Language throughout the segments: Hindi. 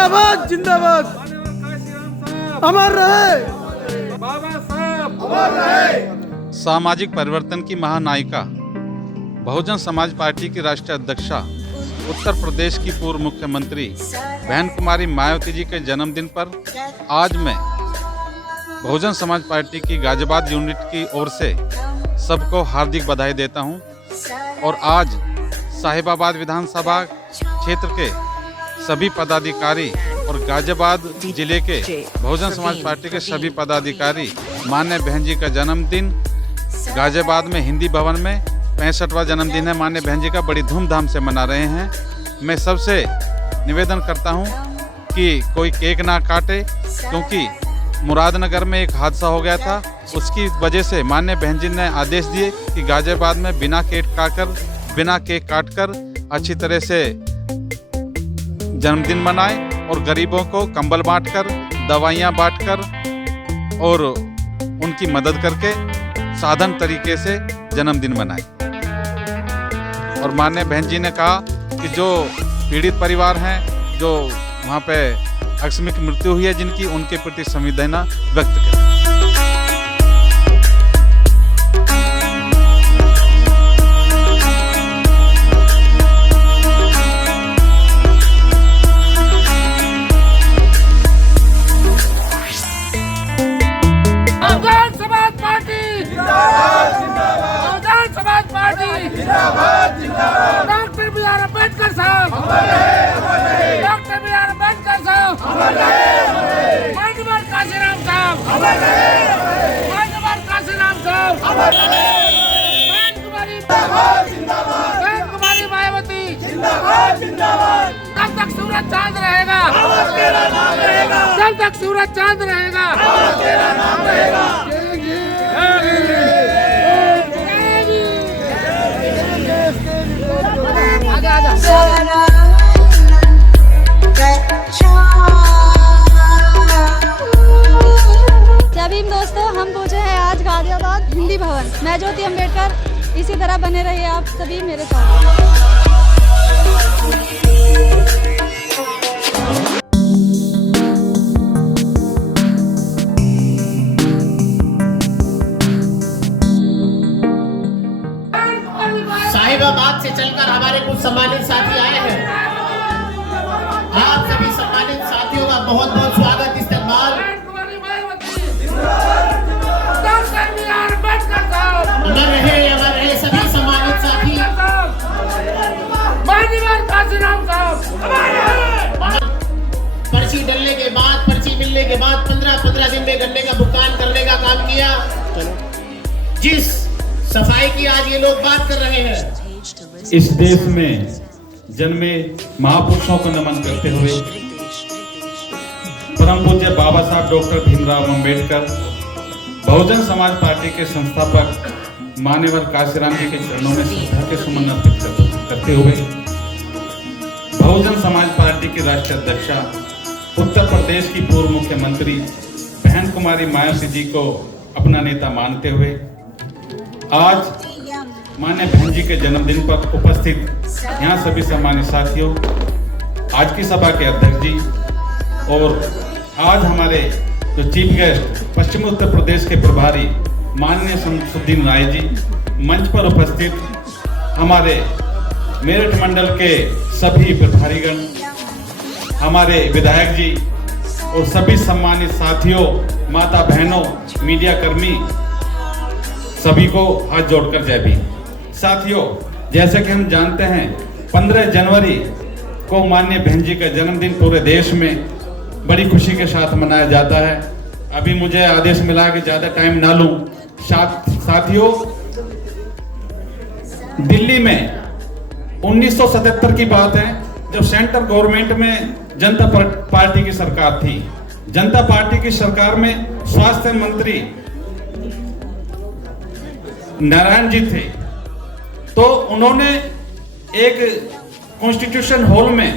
जिंदाबाद जिंदाबाद अमर रहे बाबा साहब अमर रहे। सामाजिक परिवर्तन की महानायिका, बहुजन समाज पार्टी की राष्ट्रीय अध्यक्षा, उत्तर प्रदेश की पूर्व मुख्यमंत्री बहन कुमारी मायावती जी के जन्मदिन पर आज मैं बहुजन समाज पार्टी की गाजियाबाद यूनिट की ओर से सबको हार्दिक बधाई देता हूं। और आज साहिबाबाद विधानसभा क्षेत्र के सभी पदाधिकारी और गाजियाबाद जिले के बहुजन समाज पार्टी के सभी पदाधिकारी माननीय बहन जी का जन्मदिन गाजियाबाद में हिंदी भवन में 65वां जन्मदिन है माननीय बहन जी का बड़ी धूमधाम से मना रहे हैं। मैं सबसे निवेदन करता हूं कि कोई केक ना काटे, क्योंकि मुरादनगर में एक हादसा हो गया था। उसकी वजह से माननीय बहन जी ने आदेश दिए कि गाजियाबाद में बिना केक काटकर अच्छी तरह से जन्मदिन मनाएं और गरीबों को कंबल बांटकर, दवाइयां बांटकर और उनकी मदद करके साधन तरीके से जन्मदिन मनाएं। और माननीय बहन जी ने कहा कि जो पीड़ित परिवार हैं, जो वहाँ पे आकस्मिक मृत्यु हुई है जिनकी, उनके प्रति संवेदना व्यक्त करें। बहुजन समाज पार्टी जिंदाबाद जिंदाबाद, बहुजन समाज पार्टी जिंदाबाद जिंदाबाद। डॉक्टर बी आर अम्बेडकर साहब अमर रहे, डॉक्टर बी आर अम्बेडकर साहब अमर रहे, माननीय काशीराम साहब अमर रहे, माननीय काशीराम साहब अमर रहे, बहन कुमारी जिंदाबाद जिंदाबाद, बहन कुमारी मायावती जिंदाबाद जिंदाबाद। जब तक सूरज चांद रहेगा तेरा नाम रहेगा, जब तक सूरज चांद रहेगा तेरा नाम रहेगा। जय भीम दोस्तों, हम पहुंचे हैं आज गाजियाबाद हिंदी भवन। मैं ज्योति अम्बेडकर, इसी तरह बने रहिए आप सभी मेरे साथ। साहिबाबाद से चलकर हमारे कुछ सम्मानित साथी आए हैं। आप सभी सम्मानित साथियों का बहुत बहुत स्वागत, इस्तकबाल। अमर रहे सभी सम्मानित साथी। पर्ची डलने के बाद, पर्ची मिलने के बाद 15 दिन में गन्ने का भुगतान करने का काम किया। जिस सफाई की आज ये लोग बात कर रहे हैं, इस देश में जन्मे महापुरुषों को नमन करते हुए परम पूज्य बाबा साहब डॉक्टर भीमराव अम्बेडकर, बहुजन समाज पार्टी के संस्थापक मान्यवर काशीराम जी के चरणों में श्रद्धा के सुमन अर्पित करते हुए बहुजन समाज पार्टी की राष्ट्रीय अध्यक्षा, उत्तर प्रदेश की पूर्व मुख्यमंत्री बहन कुमारी मायावती जी को अपना नेता मानते हुए आज माननीय बहन जी के जन्मदिन पर उपस्थित यहाँ सभी सम्मानित साथियों, आज की सभा के अध्यक्ष जी और आज हमारे जो चीफ गेस्ट पश्चिमी उत्तर प्रदेश के प्रभारी माननीय शमसुद्दीन राय जी, मंच पर उपस्थित हमारे मेरठ मंडल के सभी प्रभारीगण, हमारे विधायक जी और सभी सम्मानित साथियों, माता बहनों, मीडिया कर्मी, सभी को हाथ जोड़कर जय भीम। साथियों, जैसे कि हम जानते हैं 15 जनवरी को माननीय बहन जी का जन्मदिन पूरे देश में बड़ी खुशी के साथ मनाया जाता है। अभी मुझे आदेश मिला कि ज्यादा टाइम ना लूं। साथियों, दिल्ली में 1977 की बात है, जब सेंट्रल गवर्नमेंट में जनता पार्टी की सरकार थी। जनता पार्टी की सरकार में स्वास्थ्य मंत्री नारायण जी थे, तो उन्होंने एक कॉन्स्टिट्यूशन हॉल में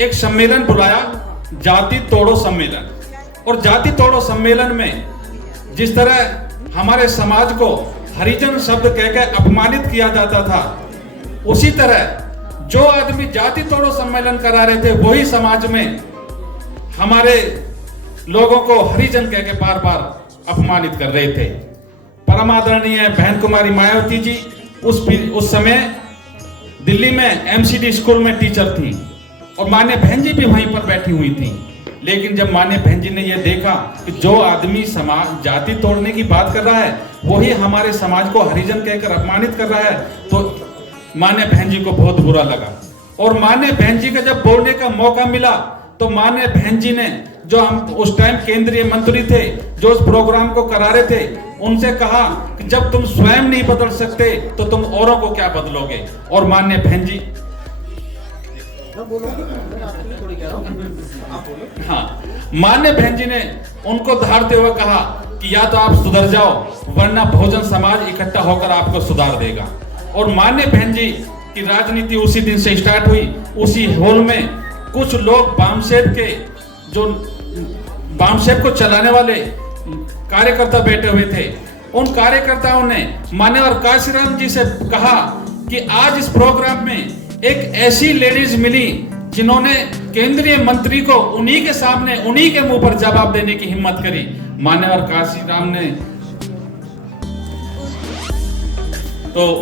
एक सम्मेलन बुलाया, जाति तोड़ो सम्मेलन। और जाति तोड़ो सम्मेलन में जिस तरह हमारे समाज को हरिजन शब्द कहकर अपमानित किया जाता था, उसी तरह जो आदमी जाति तोड़ो सम्मेलन करा रहे थे, वही समाज में हमारे लोगों को हरिजन कह के बार बार अपमानित कर रहे थे। परम आदरणीय बहन कुमारी मायावती जी उस समय दिल्ली में एमसीडी स्कूल में टीचर थी और मान्य बहन जी भी वहीं पर बैठी हुई थी। लेकिन जब मान्य बहन जी ने यह देखा कि जो आदमी समाज जाति तोड़ने की बात कर रहा है वही हमारे समाज को हरिजन कहकर अपमानित कर रहा है, तो मान्य बहन जी को बहुत बुरा लगा। और मान्य बहन जी का जब बोलने का मौका मिला तो मान्य बहन जी ने, जो हम उस टाइम केंद्रीय मंत्री थे, जो उस प्रोग्राम को करा रहे थे, उनसे कहा कि जब तुम स्वयं नहीं बदल सकते तो तुम औरों को क्या बदलोगे। और मान्य बहन जी, हाँ, मान्य बहन जी ने उनको धारते हुए कहा कि या तो आप सुधर जाओ वरना बहुजन समाज इकट्ठा होकर आपको सुधार देगा। और मान्य बहन जी की राजनीति उसी दिन से स्टार्ट हुई। उसी हॉल में कुछ लोग बामसेब को चलाने वाले कार्यकर्ता बैठे हुए थे। उन कार्यकर्ताओं ने मान्यवर काशीराम जी से कहा कि आज इस प्रोग्राम में एक ऐसी लेडीज मिली जिन्होंने केंद्रीय मंत्री को उन्हीं के सामने, उन्हीं के मुंह पर जवाब देने की हिम्मत करी। मान्यवर काशीराम ने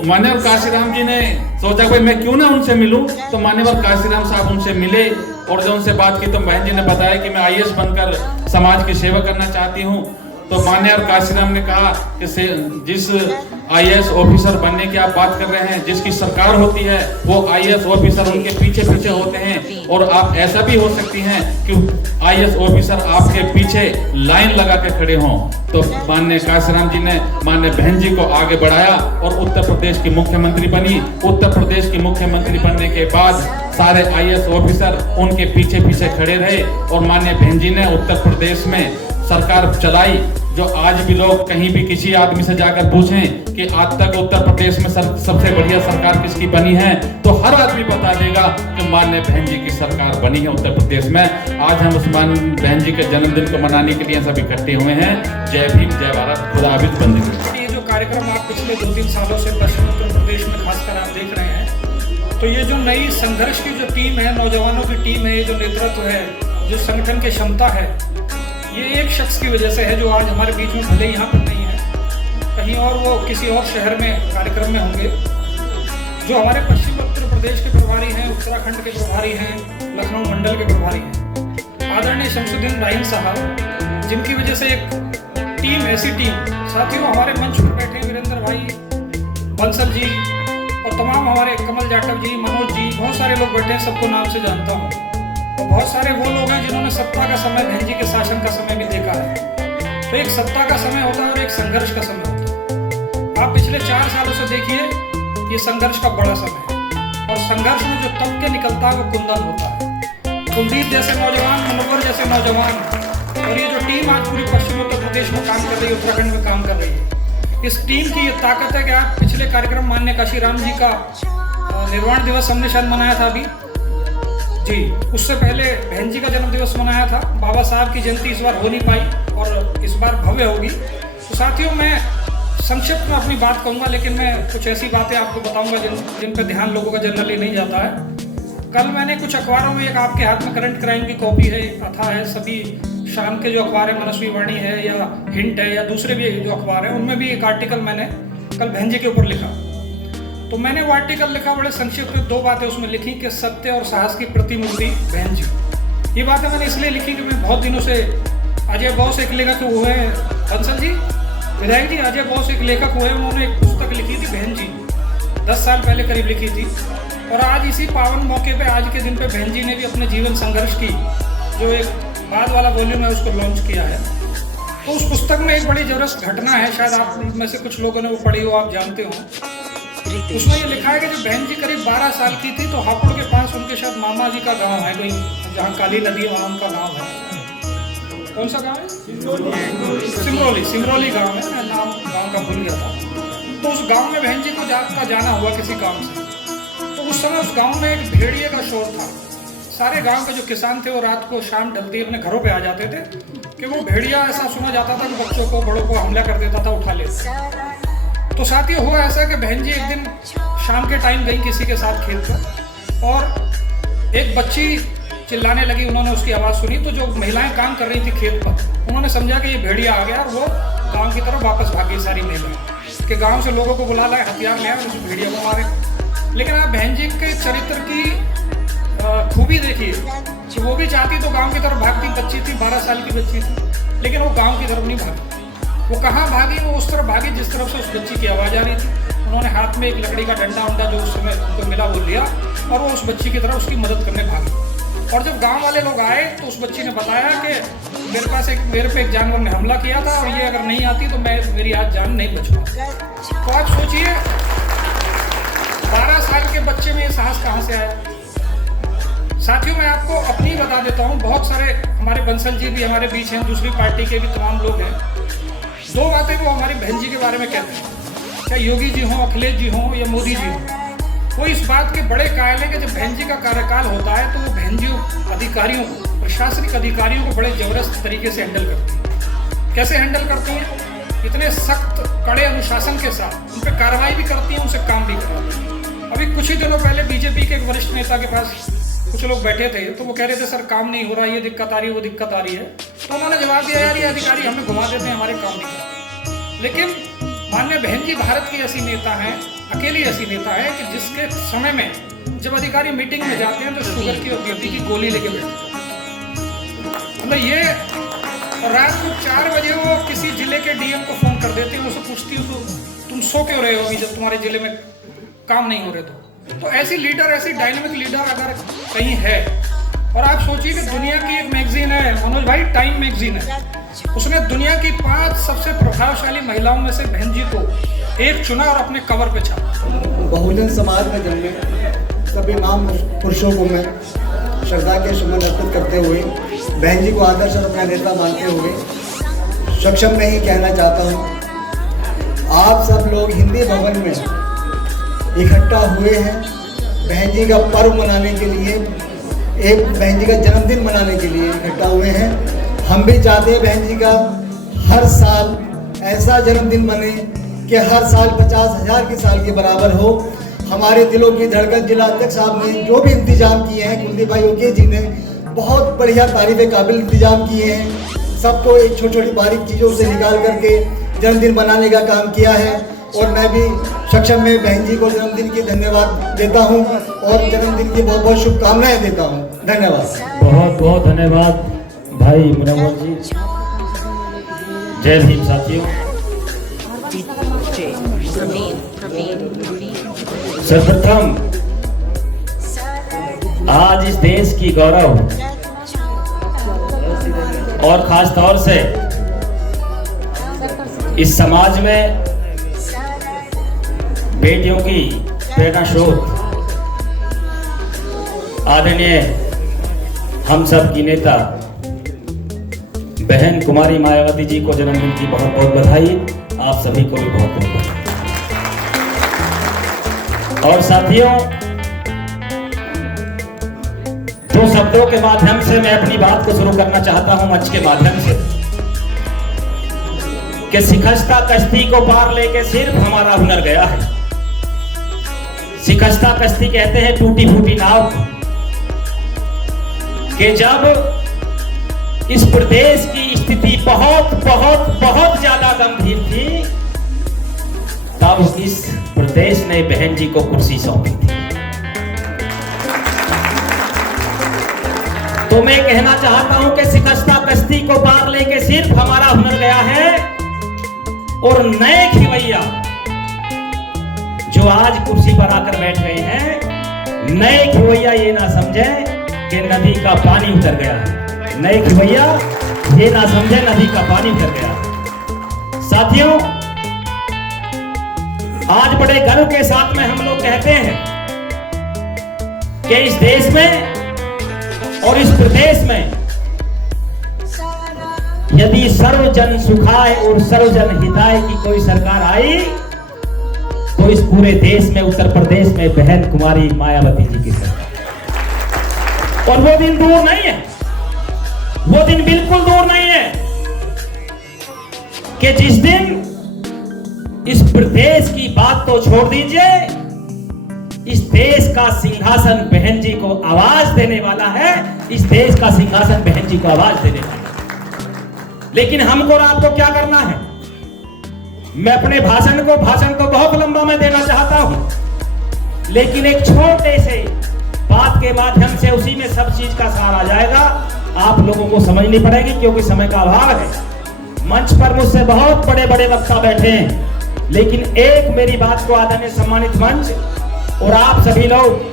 मान्यवर काशीराम जी ने सोचा भाई मैं क्यों ना उनसे मिलूं। तो मान्यवर काशीराम साहब उनसे मिले और जब उनसे बात की तो बहन जी ने बताया कि मैं आईएएस बनकर समाज की सेवा करना चाहती हूं। तो मान्यवर काशीराम ने कहा कि जिस आईएएस ऑफिसर बनने की आप बात कर रहे हैं, जिसकी सरकार होती है, वो आईएएस ऑफिसर उनके पीछे पीछे होते हैं। और आप ऐसा भी हो सकती हैं कि आईएएस ऑफिसर आपके पीछे लाइन लगा के खड़े हों। तो माननीय काशीराम जी ने माननीय बहन जी को आगे बढ़ाया और उत्तर प्रदेश की मुख्यमंत्री बनी। उत्तर प्रदेश की मुख्यमंत्री बनने के बाद सारे आईएएस ऑफिसर उनके पीछे पीछे खड़े रहे और माननीय बहन जी ने उत्तर प्रदेश में सरकार चलाई। जो आज भी लोग कहीं भी किसी आदमी से जाकर पूछें कि आज तक उत्तर प्रदेश में सबसे बढ़िया सरकार किसकी बनी है, तो हर आदमी बता देगा कि माननीय बहन जी की सरकार बनी है उत्तर प्रदेश में। आज हम उस माननीय बहन जी के जन्मदिन को मनाने के लिए सब इकट्ठे हुए हैं। जय भीम, जय भारत, खुदा हाफिज़, बंदी। ये जो कार्यक्रम आप पिछले 2-3 सालों से पश्चिम उत्तर प्रदेश में खासकर आप देख रहे हैं, तो ये जो नई संघर्ष की जो टीम है, नौजवानों की टीम है, ये जो नेतृत्व है, जो संगठन की क्षमता है, ये एक शख्स की वजह से है जो आज हमारे बीच में भले यहाँ पर नहीं है, कहीं और वो किसी और शहर में कार्यक्रम में होंगे। जो हमारे पश्चिम उत्तर प्रदेश के प्रभारी हैं, उत्तराखंड के प्रभारी हैं, लखनऊ मंडल के प्रभारी हैं, आदरणीय शमसुद्दीन राहीम साहब, जिनकी वजह से एक टीम, ऐसी टीम, साथियों हमारे मंच पर बैठे वीरेंद्र भाई, बंसल जी और तमाम हमारे कमल जाटव जी, मनोज जी, बहुत सारे लोग बैठे हैं, सबको नाम से जानता हूँ। और बहुत सारे वो लोग हैं जिन्होंने सत्ता का समय, बहन जी के शासन का समय भी देखा है। तो एक सत्ता का समय होता है और एक संघर्ष का समय होता है। आप पिछले 4 सालों से देखिए, ये संघर्ष का बड़ा समय है और संघर्ष में जो तब के निकलता है वो कुंदन होता है। कुलदीप जैसे नौजवान, मनोहर जैसे नौजवान, और ये जो टीम आज पूरी पश्चिम उत्तर प्रदेश में काम कर रही है, उत्तराखंड में काम कर रही है, इस टीम की ये ताकत है कि आप पिछले कार्यक्रम माननीय काशीराम जी का निर्वाण दिवस हमने शायद मनाया था अभी जी, उससे पहले बहन जी का जन्म दिवस मनाया था। बाबा साहब की जयंती इस बार हो नहीं पाई और इस बार भव्य होगी। तो साथियों, मैं संक्षिप्त में अपनी बात कहूँगा, लेकिन मैं कुछ ऐसी बातें आपको बताऊँगा जिन पर ध्यान लोगों का जनरली नहीं जाता है। कल मैंने कुछ अखबारों में, एक आपके हाथ में करंट क्राइम की कॉपी है, कथा है, सभी शाम के जो अखबार है, मनस्वी वाणी है या हिंट है या दूसरे भी जो अखबार हैं, उनमें भी एक आर्टिकल मैंने कल बहन जी के ऊपर लिखा। तो मैंने वो आर्टिकल लिखा, बड़े संक्षिप्त में 2 बातें उसमें लिखी कि सत्य और साहस की प्रतिमूर्ति बहन जी। ये बातें मैंने इसलिए लिखी कि मैं बहुत दिनों से, अजय बोस एक लेखक हुए हैं, बंसल जी, विधायक जी, अजय बोस एक लेखक हुए, उन्होंने एक पुस्तक लिखी थी बहन जी, 10 साल पहले करीब लिखी थी। और आज इसी पावन मौके पे, आज के दिन पे बहन जी ने भी अपने जीवन संघर्ष की जो एक बाद वाला वॉल्यूम है उसको लॉन्च किया है। तो उस पुस्तक में एक बड़ी जबरदस्त घटना है, शायद आप में से कुछ लोगों ने वो पढ़ी हो, आप जानते हो। उसमें ये लिखा है कि जब बहन जी करीब 12 साल की थी तो हापुड़ के पास उनके शायद मामा जी का गांव है, कोई जहाँ काली नदी है वहाँ उनका गांव है। कौन सा गांव है? सिमरौली गांव है, मैं नाम गांव का भूल गया था। तो उस गांव में बहन जी को जाना हुआ किसी काम से। तो उस समय उस गांव में एक भेड़िए का शोर था। सारे गांव के जो किसान थे वो रात को शाम ढलते अपने घरों पे आ जाते थे कि वो भेड़िया, ऐसा सुना जाता था कि बच्चों को, बड़ों को हमला कर देता था, उठा लेता। तो साथियों, हुआ ऐसा कि बहन जी एक दिन शाम के टाइम गई किसी के साथ खेत पर और एक बच्ची चिल्लाने लगी, उन्होंने उसकी आवाज़ सुनी तो जो महिलाएं काम कर रही थी खेत पर, उन्होंने समझा कि ये भेड़िया आ गया और वो गांव की तरफ वापस भागी सारी महिलाएं कि गांव से लोगों को बुला लाए, हथियार ले आए, उस भेड़िया को मारे। लेकिन आप बहन जी के चरित्र की खूबी देखिए कि वो भी चाहती तो गांव की तरफ भागती, बच्ची थी, 12 साल की बच्ची थी, लेकिन वो गांव की तरफ नहीं भागी। वो कहाँ भागी? वो उस तरफ भागी जिस तरफ से उस बच्ची की आवाज़ आ रही थी। उन्होंने हाथ में एक लकड़ी का डंडा उंडा जो उस समय उनको मिला वो लिया और वो उस बच्ची की तरफ उसकी मदद करने भागी। और जब गांव वाले लोग आए तो उस बच्ची ने बताया कि मेरे पे एक जानवर ने हमला किया था और ये अगर नहीं आती तो मेरी आज जान नहीं बचूंगा। तो आप सोचिए 12 साल के बच्चे में ये साहस कहाँ से आया? साथियों, मैं आपको अपनी बता देता हूँ, बहुत सारे हमारे बंसल जी भी हमारे बीच हैं, दूसरी पार्टी के भी तमाम लोग हैं। 2 बातें वो हमारी बहन जी के बारे में कहते हैं, चाहे योगी जी हों, अखिलेश जी हों या मोदी जी हों, वो इस बात के बड़े कायल हैं कि जब बहन जी का कार्यकाल होता है तो वो बहन जी अधिकारियों को, प्रशासनिक अधिकारियों को बड़े जबरदस्त तरीके से हैंडल करती हैं। कैसे हैंडल करती हैं? इतने सख्त कड़े अनुशासन के साथ उन पर कार्रवाई भी करती हैं, उनसे काम भी करवाती हैं। अभी कुछ ही दिनों पहले बीजेपी के एक वरिष्ठ नेता के पास कुछ लोग बैठे थे तो वो कह रहे थे सर काम नहीं हो रहा, ये दिक्कत आ रही है, वो दिक्कत आ रही है। तो उन्होंने जवाब दिया यार ये अधिकारी हमें घुमा देते हैं, हमारे काम नहीं करते। लेकिन माननीय बहन जी भारत की ऐसी नेता हैं, अकेली ऐसी नेता है कि जिसके समय में जब अधिकारी मीटिंग में जाते हैं तो शुगर की और बीपी की गोली लेके बैठते हैं। मतलब ये रात को 4 बजे वो किसी जिले के डीएम को फोन कर देते हैं, उससे पूछती हूँ तो तुम सो क्यों रहे हो अभी जब तुम्हारे जिले में काम नहीं हो रहे? तो ऐसी लीडर, ऐसी डायनामिक लीडर अगर कहीं है, और आप सोचिए कि दुनिया की एक मैगजीन है मनोज भाई, टाइम मैगजीन है, उसने दुनिया की 5 सबसे प्रभावशाली महिलाओं में से बहन जी को एक चुना और अपने कवर पे छापा। बहुजन समाज में जन्मे सभी महान पुरुषों को मैं श्रद्धा के सुमन अर्पित करते हुए बहन जी को आदर्श और अपना नेता मानते हुए सक्षम में ही कहना चाहता हूँ, आप सब लोग हिंदी भवन में इकट्ठा हुए हैं बहन जी का पर्व मनाने के लिए, एक बहन जी का जन्मदिन मनाने के लिए इकट्ठा हुए हैं। हम भी चाहते हैं बहन जी का हर साल ऐसा जन्मदिन बने कि हर साल 50,000 की साल के बराबर हो। हमारे दिलों की धड़कन जिला अध्यक्ष साहब ने जो भी इंतजाम किए हैं, कुलदीप भाई ओके जी ने बहुत बढ़िया तारीफ काबिल इंतजाम किए हैं। सबको एक छोटी छोटी बारीक चीज़ों से निकाल करके जन्मदिन मनाने का काम किया है और मैं भी सक्षम में बहन जी को जन्मदिन की धन्यवाद देता हूं और जन्मदिन की बहुत बहुत शुभकामनाएं देता हूं। धन्यवाद। बहुत बहुत धन्यवाद भाई मुनव्वर जी। जय भीम साथियों। सर्वप्रथम आज इस देश की गौरव और खास तौर से इस समाज में बेटियों की प्रेरणा स्रोत आदरणीय हम सब की नेता बहन कुमारी मायावती जी को जन्मदिन की बहुत बहुत बधाई। आप सभी को भी बहुत बहुत बधाई। और साथियों, 2 शब्दों के माध्यम से मैं अपनी बात को शुरू करना चाहता हूं मंच के माध्यम से कि शिकस्ता कश्ती को पार लेके सिर्फ हमारा हुनर गया है। शिकस्ता कश्ती कहते हैं टूटी फूटी नाव कि जब इस प्रदेश की स्थिति बहुत बहुत बहुत ज्यादा गंभीर थी तब इस प्रदेश ने बहन जी को कुर्सी सौंपी थी। तो मैं कहना चाहता हूं कि शिकस्ता कश्ती को पार लेके सिर्फ हमारा हुनर गया है और नए खिवैया जो आज कुर्सी पर आकर बैठ गए हैं, नए खिवैया ये ना समझे कि नदी का पानी उतर गया है। नए खिवैया ये ना समझे नदी का पानी उतर गया। साथियों, आज बड़े गर्व के साथ में हम लोग कहते हैं कि इस देश में और इस प्रदेश में यदि सर्वजन सुखाय और सर्वजन हिताय की कोई सरकार आई तो इस पूरे देश में उत्तर प्रदेश में बहन कुमारी मायावती जी की सरकार। और वो दिन दूर नहीं है, वो दिन बिल्कुल दूर नहीं है कि जिस दिन इस प्रदेश की बात तो छोड़ दीजिए, इस देश का सिंहासन बहन जी को आवाज देने वाला है इस देश का सिंहासन बहन जी को आवाज देने का। लेकिन हमको और आपको क्या करना है? मैं अपने भाषण तो बहुत लंबा मैं देना चाहता हूं, लेकिन एक छोटे से बात के माध्यम से उसी में सब चीज का सार आ जाएगा। आप लोगों को समझनी पड़ेगी क्योंकि समय का अभाव है। मंच पर मुझसे बहुत बड़े बड़े वक्ता बैठे हैं, लेकिन एक मेरी बात को आदरणीय सम्मानित मंच और आप सभी लोग,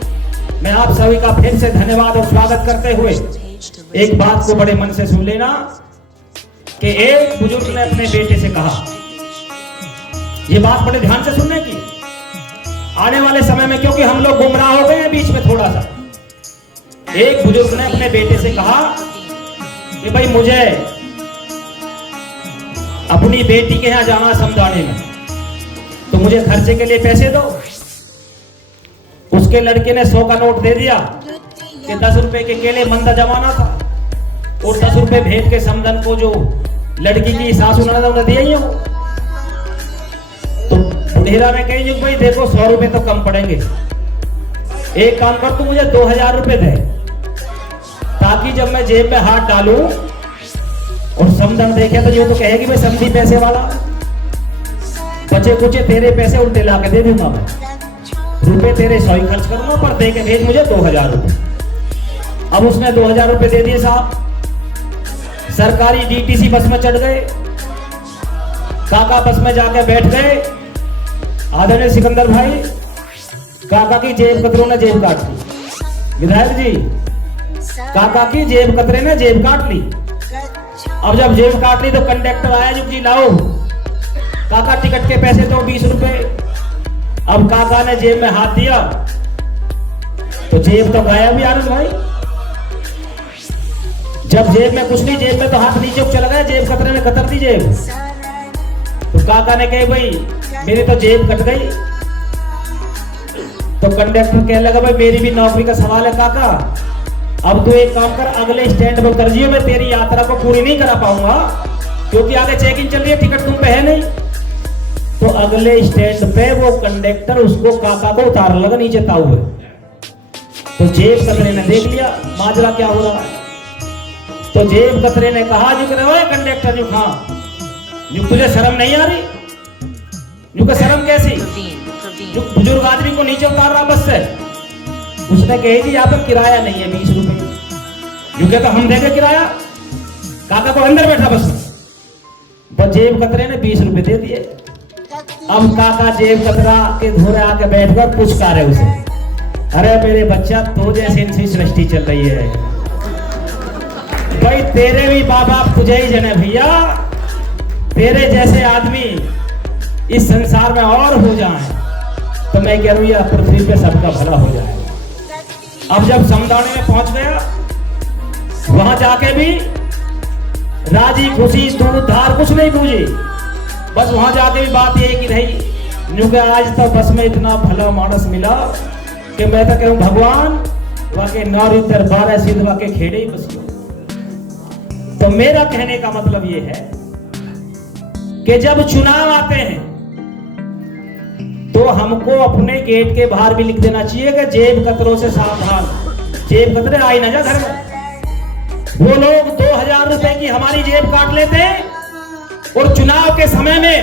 मैं आप सभी का फिर से धन्यवाद और स्वागत करते हुए एक बात को बड़े मन से सुन लेना कि एक बुजुर्ग ने अपने बेटे से कहा, ये बात बड़े ध्यान से सुनने की, आने वाले समय में, क्योंकि हम लोग गुमराह हो गए हैं बीच में थोड़ा सा। एक बुजुर्ग ने अपने बेटे से कहा कि भाई मुझे अपनी बेटी के यहां जाना समझाने में, तो मुझे खर्चे के लिए पैसे दो। उसके लड़के ने 100 का नोट दे दिया कि 10 रुपए के केले मंदा जमाना था, और 10 रुपए भेज के समधन को जो लड़की की सासू ने दिए ही हो। तो बुढ़ेरा में कही भाई देखो 100 रुपए तो कम पड़ेंगे, एक काम कर तू मुझे 2000 रुपए दे, ताकि जब मैं जेब में हाथ डालूं और समधन देखे तो ये तो कहेगी भाई समझी पैसे वाला, बचे कुचे तेरे पैसे उल्टे ला के दे दूंगा मैं, रुपए तेरे 100 ही खर्च करूंगा, पर दे के भेज मुझे 2000 रुपए। अब उसने 2000 रुपए दे दिए साहब, सरकारी डीटीसी बस में चढ़ गए, काका बस में जाके बैठ गए। आदरणीय सिकंदर भाई, काका की जेब कतरों ने जेब काट ली। विधायक जी, काका की जेब कतरे ने जेब काट ली। अब जब जेब काट ली तो कंडक्टर आया, जो जी लाओ काका टिकट के पैसे दो 20 रुपए। अब काका ने जेब में हाथ दिया तो जेब तो गायब भी आनंद भाई। जब जेब में कुछ नहीं, जेब में तो हाथ नीचे चला गया, जेब कतरे ने कतर दी जेब। तो काका ने कहे भाई मेरी तो जेब कट गई। तो कंडक्टर कहने लगा भाई मेरी भी नौकरी का सवाल है काका, अब तू एक काम कर, अगले स्टैंड पर उतर जियो, मैं तेरी यात्रा को पूरी नहीं करा पाऊंगा क्योंकि आगे चेकिंग चल रही है, टिकट तुम पे है नहीं। तो अगले स्टैंड पे वो कंडक्टर उसको काका को उतार लगा नीचे ताऊ है। तो जेब कतरे ने देख लिया माजरा क्या हो रहा है। तो जेब कतरे ने कहा जो कंडक्टर जो खा जो तुझे शर्म नहीं आ रही? जो का शर्म कैसी? जो बुजुर्ग आदमी को नीचे उतार रहा बस से। उसने कही जी यहाँ पे किराया नहीं है 20 रुपए। जो कहता हम देंगे किराया, काका को अंदर बैठा बस में। तो जेब कतरे ने 20 रुपए दे दिए। अब काका जेब कतरा के धोरे आके बैठ कर पूछता रहे उसे, अरे मेरे बच्चा तो जैसे इनसी सृष्टि चल रही है भाई, तेरे भी माँ बाप तुझे ही जने भैया, तेरे जैसे आदमी इस संसार में और हो जाए तो मैं कह रहा हूं यह पृथ्वी पे सबका भला हो जाए। अब जब समदाने में पहुंच गया, वहां जाके भी राजी खुशी दूध धार कुछ नहीं पूछी, बस वहां जाके भी बात यही की रही न्यू के आज तो बस में इतना भला मानस मिला कि मैं तो कहूं भगवान वाके नारी दरबार सिद्ध वाके खेड़े ही बस। तो मेरा कहने का मतलब ये है कि जब चुनाव आते हैं तो हमको अपने गेट के बाहर भी लिख देना चाहिए कि जेब कतरों से सावधान, जेब कतरे आई ना जा घर में। वो लोग 2000 रुपए की हमारी जेब काट लेते हैं और चुनाव के समय में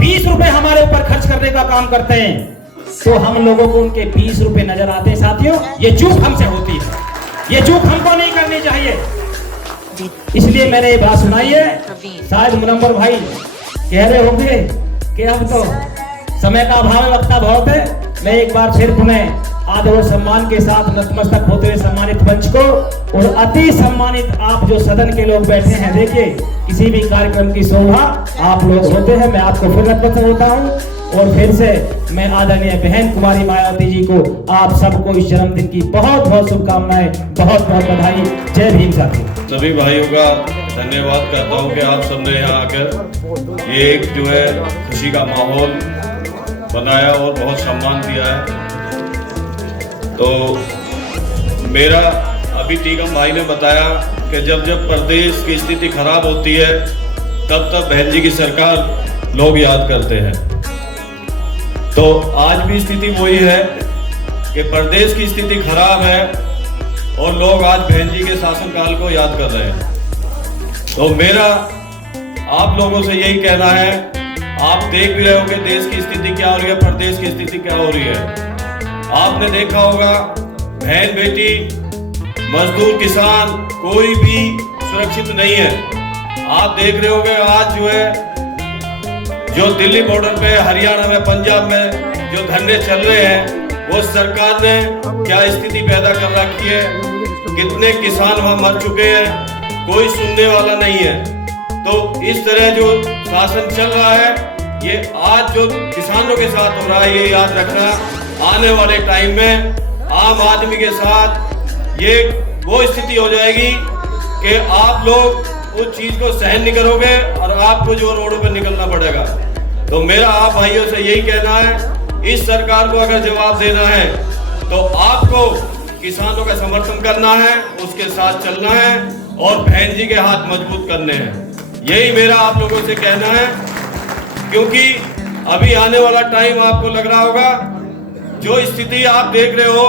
20 रुपए हमारे ऊपर खर्च करने का काम करते हैं, तो हम लोगों को उनके 20 रुपए नजर आते हैं। साथियों, ये चूक हमसे होती है, ये चूक हमको नहीं करनी चाहिए। इसलिए मैंने ये बात सुनाई है। शायद मुनव्वर भाई कह रहे होंगे कि अब तो समय का अभाव, वक्ता बहुत है। मैं एक बार फिर पुनः आदर और सम्मान के साथ नतमस्तक होते हुए सम्मानित मंच को और अति सम्मानित आप जो सदन के लोग बैठे हैं, देखिए किसी भी कार्यक्रम की शोभा आप लोग होते हैं। मैं आपको फिर नतमस्तक होता हूँ और फिर से मैं आदरणीय बहन कुमारी मायावती जी को आप सबको इस जन्मदिन की बहुत बहुत शुभकामनाएं, बहुत बहुत बधाई। जय भीम साथी। सभी भाइयों का धन्यवाद करता हूँ कि आप सबने यहाँ आकर ये एक जो है खुशी का माहौल बनाया और बहुत सम्मान दिया है। तो मेरा अभी टीकम भाई ने बताया कि जब जब प्रदेश की स्थिति खराब होती है तब तब बहन जी की सरकार लोग याद करते हैं। तो आज भी स्थिति वही है कि प्रदेश की स्थिति खराब है और लोग आज बहन जी के शासनकाल को याद कर रहे हैं। तो मेरा आप लोगों से यही कहना है, आप देख भी रहे हो कि देश की स्थिति क्या हो रही है, प्रदेश की स्थिति क्या हो रही है। आपने देखा होगा बहन बेटी, मजदूर, किसान, कोई भी सुरक्षित नहीं है। आप देख रहे होगे आज जो है, जो दिल्ली बॉर्डर पे, हरियाणा में, पंजाब में जो धरने चल रहे हैं, वो सरकार ने क्या स्थिति पैदा कर रखी है। कितने किसान वहां मर चुके हैं, कोई सुनने वाला नहीं है। तो इस तरह जो शासन चल रहा है, ये आज जो किसानों के साथ हो रहा है, ये याद रखना, आने वाले टाइम में आम आदमी के साथ ये वो स्थिति हो जाएगी कि आप लोग उस चीज को सहन नहीं करोगे और आपको जो रोडों पर निकलना पड़ेगा। तो मेरा आप भाइयों से यही कहना है, इस सरकार को अगर जवाब देना है तो आपको किसानों का समर्थन करना है, उसके साथ चलना है और बहन जी के हाथ मजबूत करने हैं। यही मेरा आप लोगों से कहना है, क्योंकि अभी आने वाला टाइम आपको लग रहा होगा, जो स्थिति आप देख रहे हो,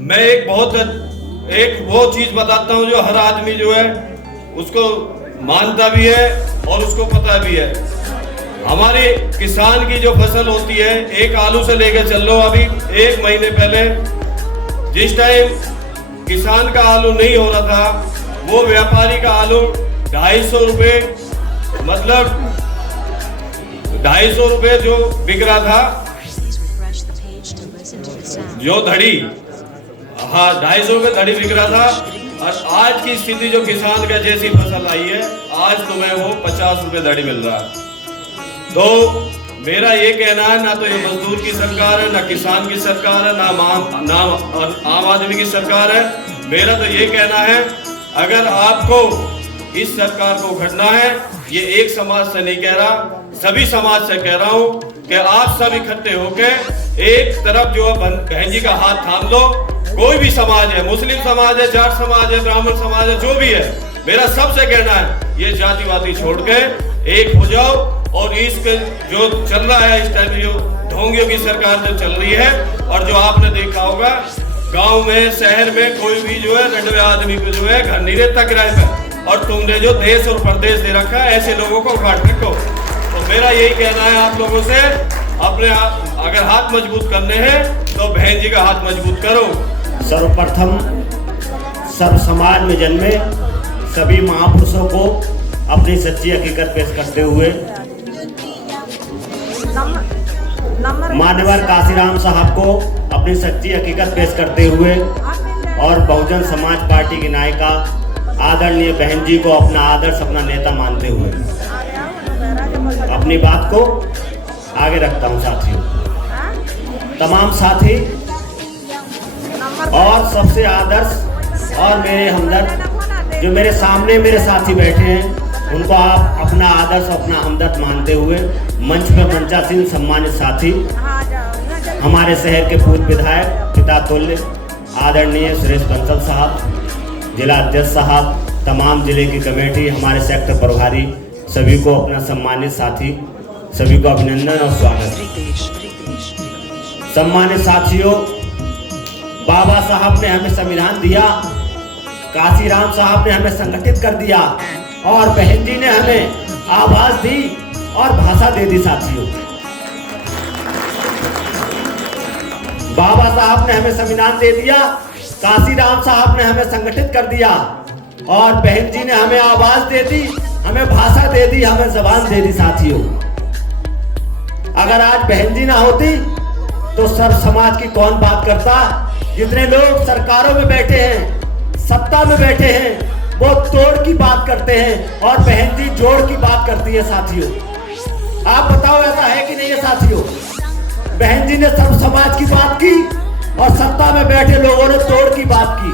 मैं एक वो चीज बताता हूं जो हर आदमी जो है उसको मानता भी है और उसको पता भी है। हमारे किसान की जो फसल होती है, एक आलू से लेकर चल लो, अभी 1 महीने पहले जिस टाइम किसान का आलू नहीं हो रहा था, वो व्यापारी का आलू 250 रुपए, मतलब 250 रुपए जो बिक रहा था, जो धड़ी, हाँ 250 रुपए धड़ी बिक रहा था। और आज की स्थिति जो किसान का जैसी फसल आई है, आज तुम्हें वो 50 रुपए धड़ी मिल रहा है। तो मेरा ये कहना है, ना तो ये मजदूर की सरकार है, ना किसान की सरकार है, ना आम आदमी की सरकार है। मेरा तो ये कहना है, अगर आपको इस सरकार को उखड़ना है, ये एक समाज से नहीं कह रहा, सभी समाज से कह रहा हूँ कि आप सब इकट्ठे होके एक तरफ जो बहन जी का हाथ थाम लो। कोई भी समाज है, मुस्लिम समाज है, जाट समाज है, ब्राह्मण समाज है, जो भी है, मेरा सबसे कहना है, ये जातिवादी छोड़ के एक हो जाओ और इसके जो चल रहा है इस टाइम, जो ढोंगियों की सरकार जो चल रही है, और जो आपने देखा होगा गांव में, शहर में कोई भी जो है रंडवे आदमी को जो है घर नहीं रहता किराए पर, और तुमने जो देश और प्रदेश दे रखा है, ऐसे लोगों को उखाड़ रखो। तो मेरा यही कहना है आप लोगों से, अपने अगर हाथ मजबूत करने हैं तो बहन जी का हाथ मजबूत करो। सर्वप्रथम सर्व समाज में जन्मे सभी महापुरुषों को अपनी सच्ची हकीकत पेश करते हुए मान्यवर काशीराम साहब को अपनी सच्ची हकीकत पेश करते हुए और बहुजन समाज पार्टी की नायिका आदरणीय बहन जी को अपना आदर्श, अपना नेता मानते हुए अपनी बात को आगे रखता हूं। साथियों, तमाम साथी और सबसे आदर्श और मेरे हमदर्द जो मेरे सामने मेरे साथी बैठे हैं, उनको आप अपना आदर्श, अपना हमदर्द मानते हुए मंच पर मंचासीन सम्मानित साथी, हमारे शहर के पूर्व विधायक पिता तुल्य आदरणीय सुरेश बंसल साहब, जिला अध्यक्ष साहब, तमाम जिले की कमेटी, हमारे सेक्टर प्रभारी, सभी को अपना सम्मानित साथी, सभी को अभिनंदन और स्वागत। सम्मानित साथियों, बाबा साहब ने हमें संविधान दिया, काशीराम साहब ने हमें संगठित कर दिया और बहन जी ने हमें आवाज दी और भाषा दे दी। साथियों, बाबा साहब ने हमें संविधान दे दिया, काशीराम साहब ने हमें संगठित कर दिया और बहन जी ने हमें आवाज दे दी, हमें भाषा दे दी, हमें जबान दे दी। साथियों, अगर आज बहन जी ना होती तो सर्व समाज की कौन बात करता। जितने लोग सरकारों में बैठे हैं, सत्ता में बैठे हैं, वो तोड़ की बात करते हैं और बहन जी जोड़ की बात करती है। साथियों, आप बताओ ऐसा है कि नहीं है। साथियों, बहन जी ने सर्व समाज की बात की और सत्ता में बैठे लोगों ने तोड़ की बात की।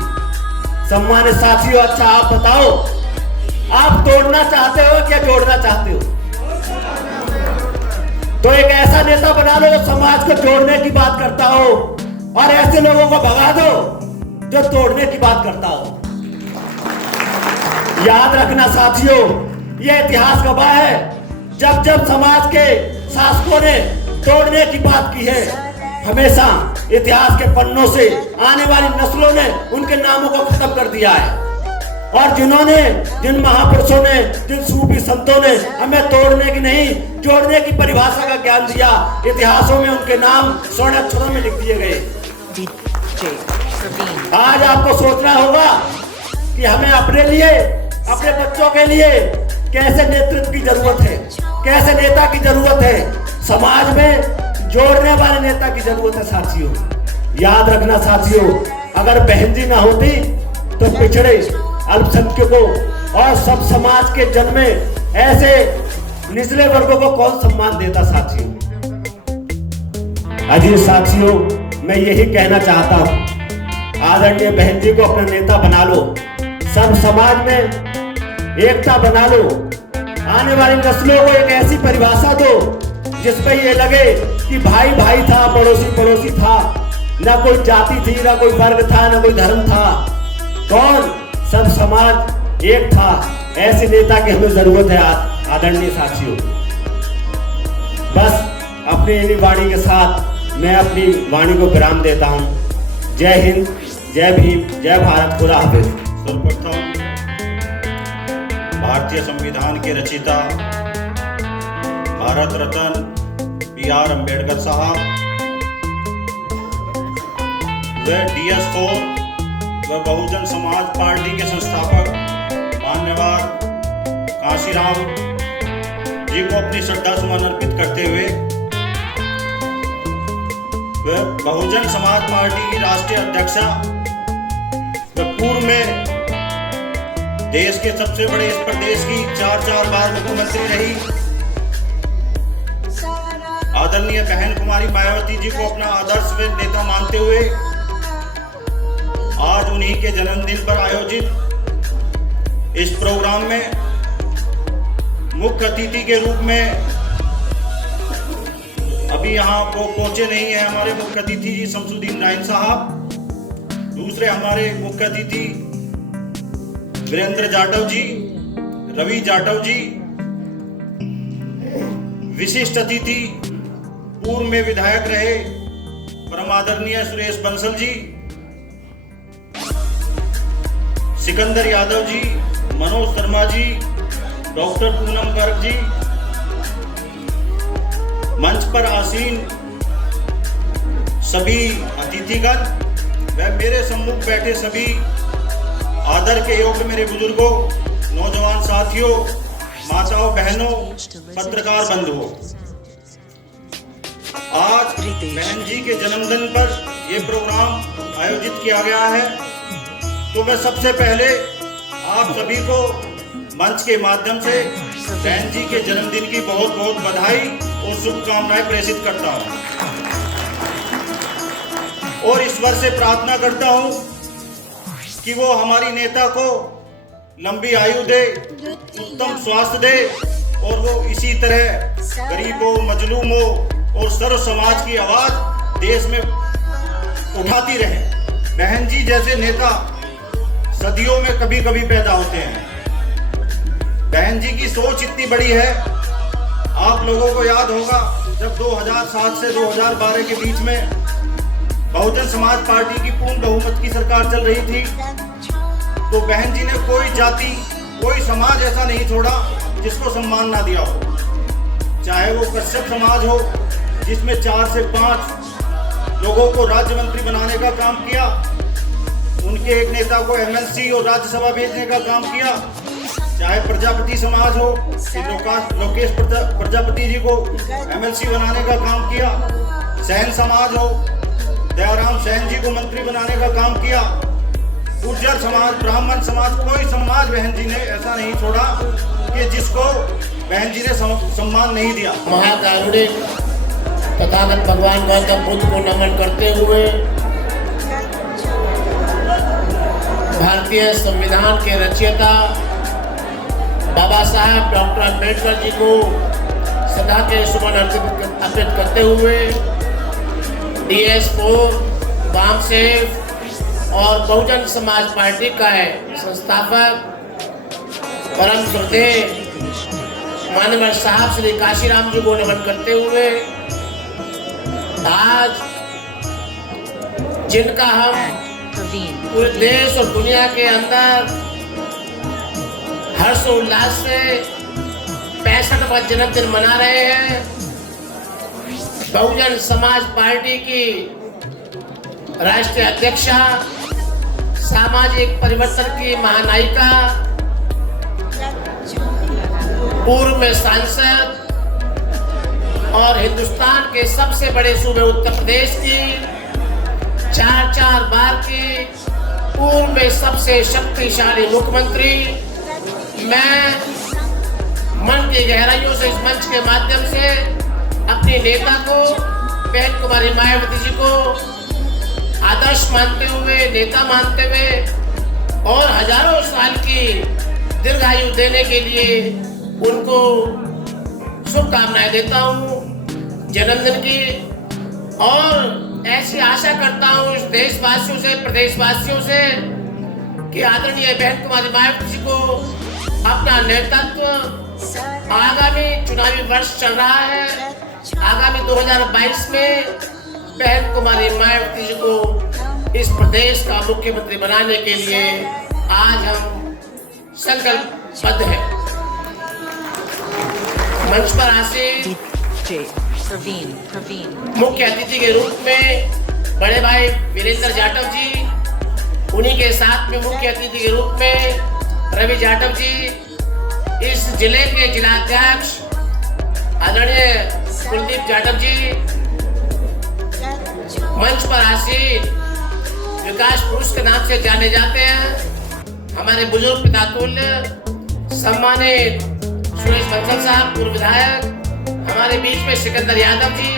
सम्मानित साथियों, अच्छा आप बताओ, आप तोड़ना चाहते हो क्या जोड़ना चाहते हो? तो एक ऐसा नेता बना लो जो समाज को जोड़ने की बात करता हो और ऐसे लोगों को भगा दो जो तोड़ने की बात करता हो। याद रखना साथियों, यह इतिहास गवाह है, जब जब समाज के शासकों ने तोड़ने की बात की है, हमेशा इतिहास के पन्नों से आने वाली नस्लों ने उनके नामों को खत्म कर दिया है। और जिन्होंने, जिन महापुरुषों ने, जिन सूफी संतों ने हमें तोड़ने की नहीं जोड़ने की परिभाषा का ज्ञान दिया, इतिहासों में उनके नाम स्वर्ण अक्षरों में लिख दिए गए। आज आपको सोचना होगा कि हमें अपने लिए, अपने बच्चों के लिए कैसे नेतृत्व की जरूरत है, कैसे नेता की जरूरत है। समाज में जोड़ने वाले नेता की जरूरत है साथियों। याद रखना साथियों, अगर बहन जी ना होती तो पिछड़े, अल्पसंख्यकों और सब समाज के जन में ऐसे निचले वर्गों को कौन सम्मान देता साथियों। अजी साथियों, मैं यही कहना चाहता हूं, आदरणीय बहन जी को अपना नेता बना लो, सब समाज में एकता बना लो, आने वाली नस्लों को एक ऐसी परिभाषा दो जिसमें ये लगे कि भाई भाई था, पड़ोसी पड़ोसी था, ना कोई जाति थी, ना कोई वर्ग था, ना कोई धर्म था, कौन, सब समाज एक था। ऐसे नेता की हमें जरूरत है आदरणीय साथियों। बस अपनी इन्हीं वाणी के साथ मैं अपनी वाणी को विराम देता हूं। जय हिंद, जय भीम, जय भारत, खुदा हाफिज। सर्वप्रथम भारतीय संविधान के रचयिता भारत रत्न B.R. अम्बेडकर साहब, व DS4 व बहुजन समाज पार्टी के संस्थापक मान्यवर काशीराम जी को अपनी श्रद्धा सुमन अर्पित करते हुए व बहुजन समाज पार्टी की राष्ट्रीय अध्यक्षा व पूर्व में देश के सबसे बड़े इस प्रदेश की 4 बार मुख्यमंत्री रही आदरणीय बहन कुमारी मायावती जी को अपना आदर्श व नेता मानते हुए आज उन्हीं के जन्मदिन पर आयोजित इस प्रोग्राम में मुख्य अतिथि के रूप में अभी यहाँ वो पहुंचे नहीं है हमारे मुख्य अतिथि जी शमसुद्दीन राइन साहब, दूसरे हमारे मुख्य अतिथि वीरेंद्र जाटव जी, रवि जाटव जी, विशिष्ट अतिथि पूर्व में विधायक रहे परम आदरणीय सुरेश बंसल जी, सिकंदर यादव जी, मनोज शर्मा जी, डॉक्टर पूनम गर्ग जी, मंच पर आसीन सभी अतिथिगण व मेरे सम्मुख बैठे सभी आदर के योग्य मेरे बुजुर्गों, नौजवान साथियों, माताओं, बहनों, पत्रकार बंधुओं, आज बहन जी के जन्मदिन पर यह प्रोग्राम आयोजित किया गया है। तो मैं सबसे पहले आप सभी को मंच के माध्यम से बहन जी के जन्मदिन की बहुत बहुत बधाई और शुभकामनाएं प्रेषित करता हूं और ईश्वर से प्रार्थना करता हूं कि वो हमारी नेता को लंबी आयु दे, उत्तम स्वास्थ्य दे और वो इसी तरह गरीबों, मजलूमों और सर्व समाज की आवाज देश में उठाती रहे। बहन जी जैसे नेता सदियों में कभी कभी पैदा होते हैं। बहन जी की सोच इतनी बड़ी है, आप लोगों को याद होगा जब 2007 से 2012 के बीच में बहुजन समाज पार्टी की पूर्ण बहुमत की सरकार चल रही थी, तो बहन जी ने कोई जाति, कोई समाज ऐसा नहीं छोड़ा जिसको सम्मान ना दिया हो। चाहे वो कश्यप समाज हो जिसमें 4 से 5 लोगों को राज्य मंत्री बनाने का काम किया, उनके एक नेता को MLC और राज्यसभा भेजने का काम किया, चाहे प्रजापति समाज हो कि लोकेश प्रजापति जी को MLC बनाने का काम किया, सैन समाज हो दयाराम सैन जी को मंत्री बनाने का काम किया, गुर्जर समाज, ब्राह्मण समाज, कोई समाज बहन जी ने ऐसा नहीं छोड़ा कि जिसको बहन जी ने सम्मान नहीं दिया। महाकारुणिक तथागत भगवान गौतम बुद्ध को नमन करते हुए भारतीय संविधान के रचयिता बाबा साहब डॉक्टर अम्बेडकर जी को सदा के सुमन अर्पित करते हुए DS4 वामसेव और बहुजन समाज पार्टी का संस्थापक परम श्रद्धेय माननीय साहब श्री काशीराम जी को नमन करते हुए आज जिनका हम पूरे देश और दुनिया के अंदर हर्षोल्लास से 65वां जन्मदिन मना रहे हैं। बहुजन समाज पार्टी की राष्ट्रीय अध्यक्षा, सामाजिक परिवर्तन की महानायिका, पूर्व में सांसद और हिंदुस्तान के सबसे बड़े सूबे उत्तर प्रदेश की 4 बार की पूर्व में सबसे शक्तिशाली मुख्यमंत्री, मैं मन की गहराइयों से इस मंच के माध्यम से अपनी नेता को, बहन कुमारी मायावती जी को आदर्श मानते हुए, नेता मानते हुए और हजारों साल की दीर्घायु देने के लिए उनको शुभकामनाएं देता हूँ जन्मदिन की। और ऐसी आशा करता हूँ इस देशवासियों से, प्रदेशवासियों से कि आदरणीय बहन कुमारी मायावती जी को अपना नेतृत्व, आगामी चुनावी वर्ष चल रहा है, आगामी 2022 में बहन कुमारी मायावती जी को इस प्रदेश का मुख्यमंत्री बनाने के लिए आज हम संकल्पबद्ध हैं। मंच पर आसीन मुख्य अतिथि के रूप में बड़े भाई वीरेंद्र जाटव जी, उन्हीं के साथ में मुख्य अतिथि के रूप में रवि जाटव जी, इस जिले के जिलाध्यक्ष आदरणीय कुलदीप जाटव जी, मंच पर आसीन विकास पुरुष के नाम से जाने जाते हैं हमारे बुजुर्ग पिता तुल्य सम्मानित सुरेश बंसल साहब, पूर्व विधायक, हमारे बीच में सिकंदर यादव जी,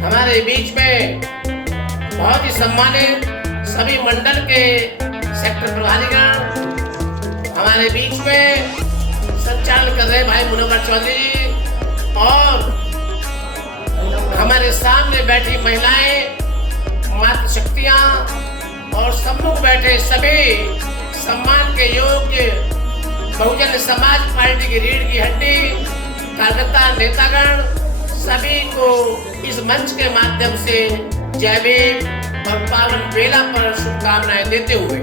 हमारे बीच में बहुत ही सम्मानित सभी मंडल के सेक्टर प्रभारीगण, हमारे बीच में संचालन कर रहे भाई मुनव्वर चौधरी जी, और हमारे सामने बैठी महिलाएं, मातृशक्तियां और सम्मुख बैठे सभी सम्मान के योग्य बहुजन समाज पार्टी की रीढ़ की हड्डी कार्यकर्ता, नेतागण, सभी को इस मंच के माध्यम से जय भीम और पावन बेला पर शुभकामनाएं देते हुए,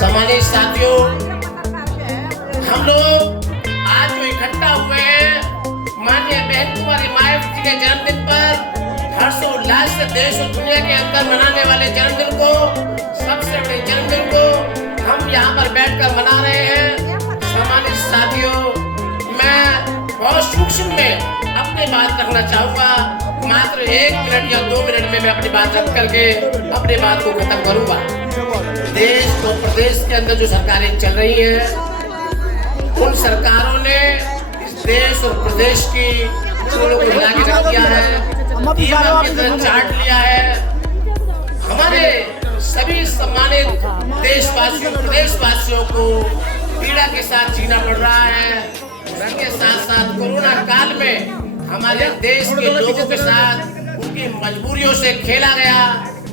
सम्मानित साथियों, हम लोग आज जो इकट्ठा हुए हैं माननीय बहन कुमारी मायावती के जन्मदिन पर हर्षोल्लास से देश और दुनिया के अंदर मनाने वाले जन्मदिन को, सबसे बड़े जन्मदिन को हम यहाँ पर बैठकर मना रहे हैं। सम्मानित साथियों, मैं बहुत सूक्ष्म में अपनी बात रखना चाहूँगा, मात्र 1 मिनट या 2 मिनट में मैं अपनी बात रख करके अपनी बात को खत्म करूँगा। देश और प्रदेश के अंदर जो सरकारें चल रही हैं, उन सरकारों ने इस देश और प्रदेश की चोरों को हिला के रख दिया है, चाट लिया है। हमारे सभी सम्मानित देशवासियों, प्रदेशवासियों को पीड़ा के साथ जीना पड़ रहा है। इसके साथ साथ कोरोना काल में हमारे देश के लोगों के साथ उनकी मजबूरियों से खेला गया,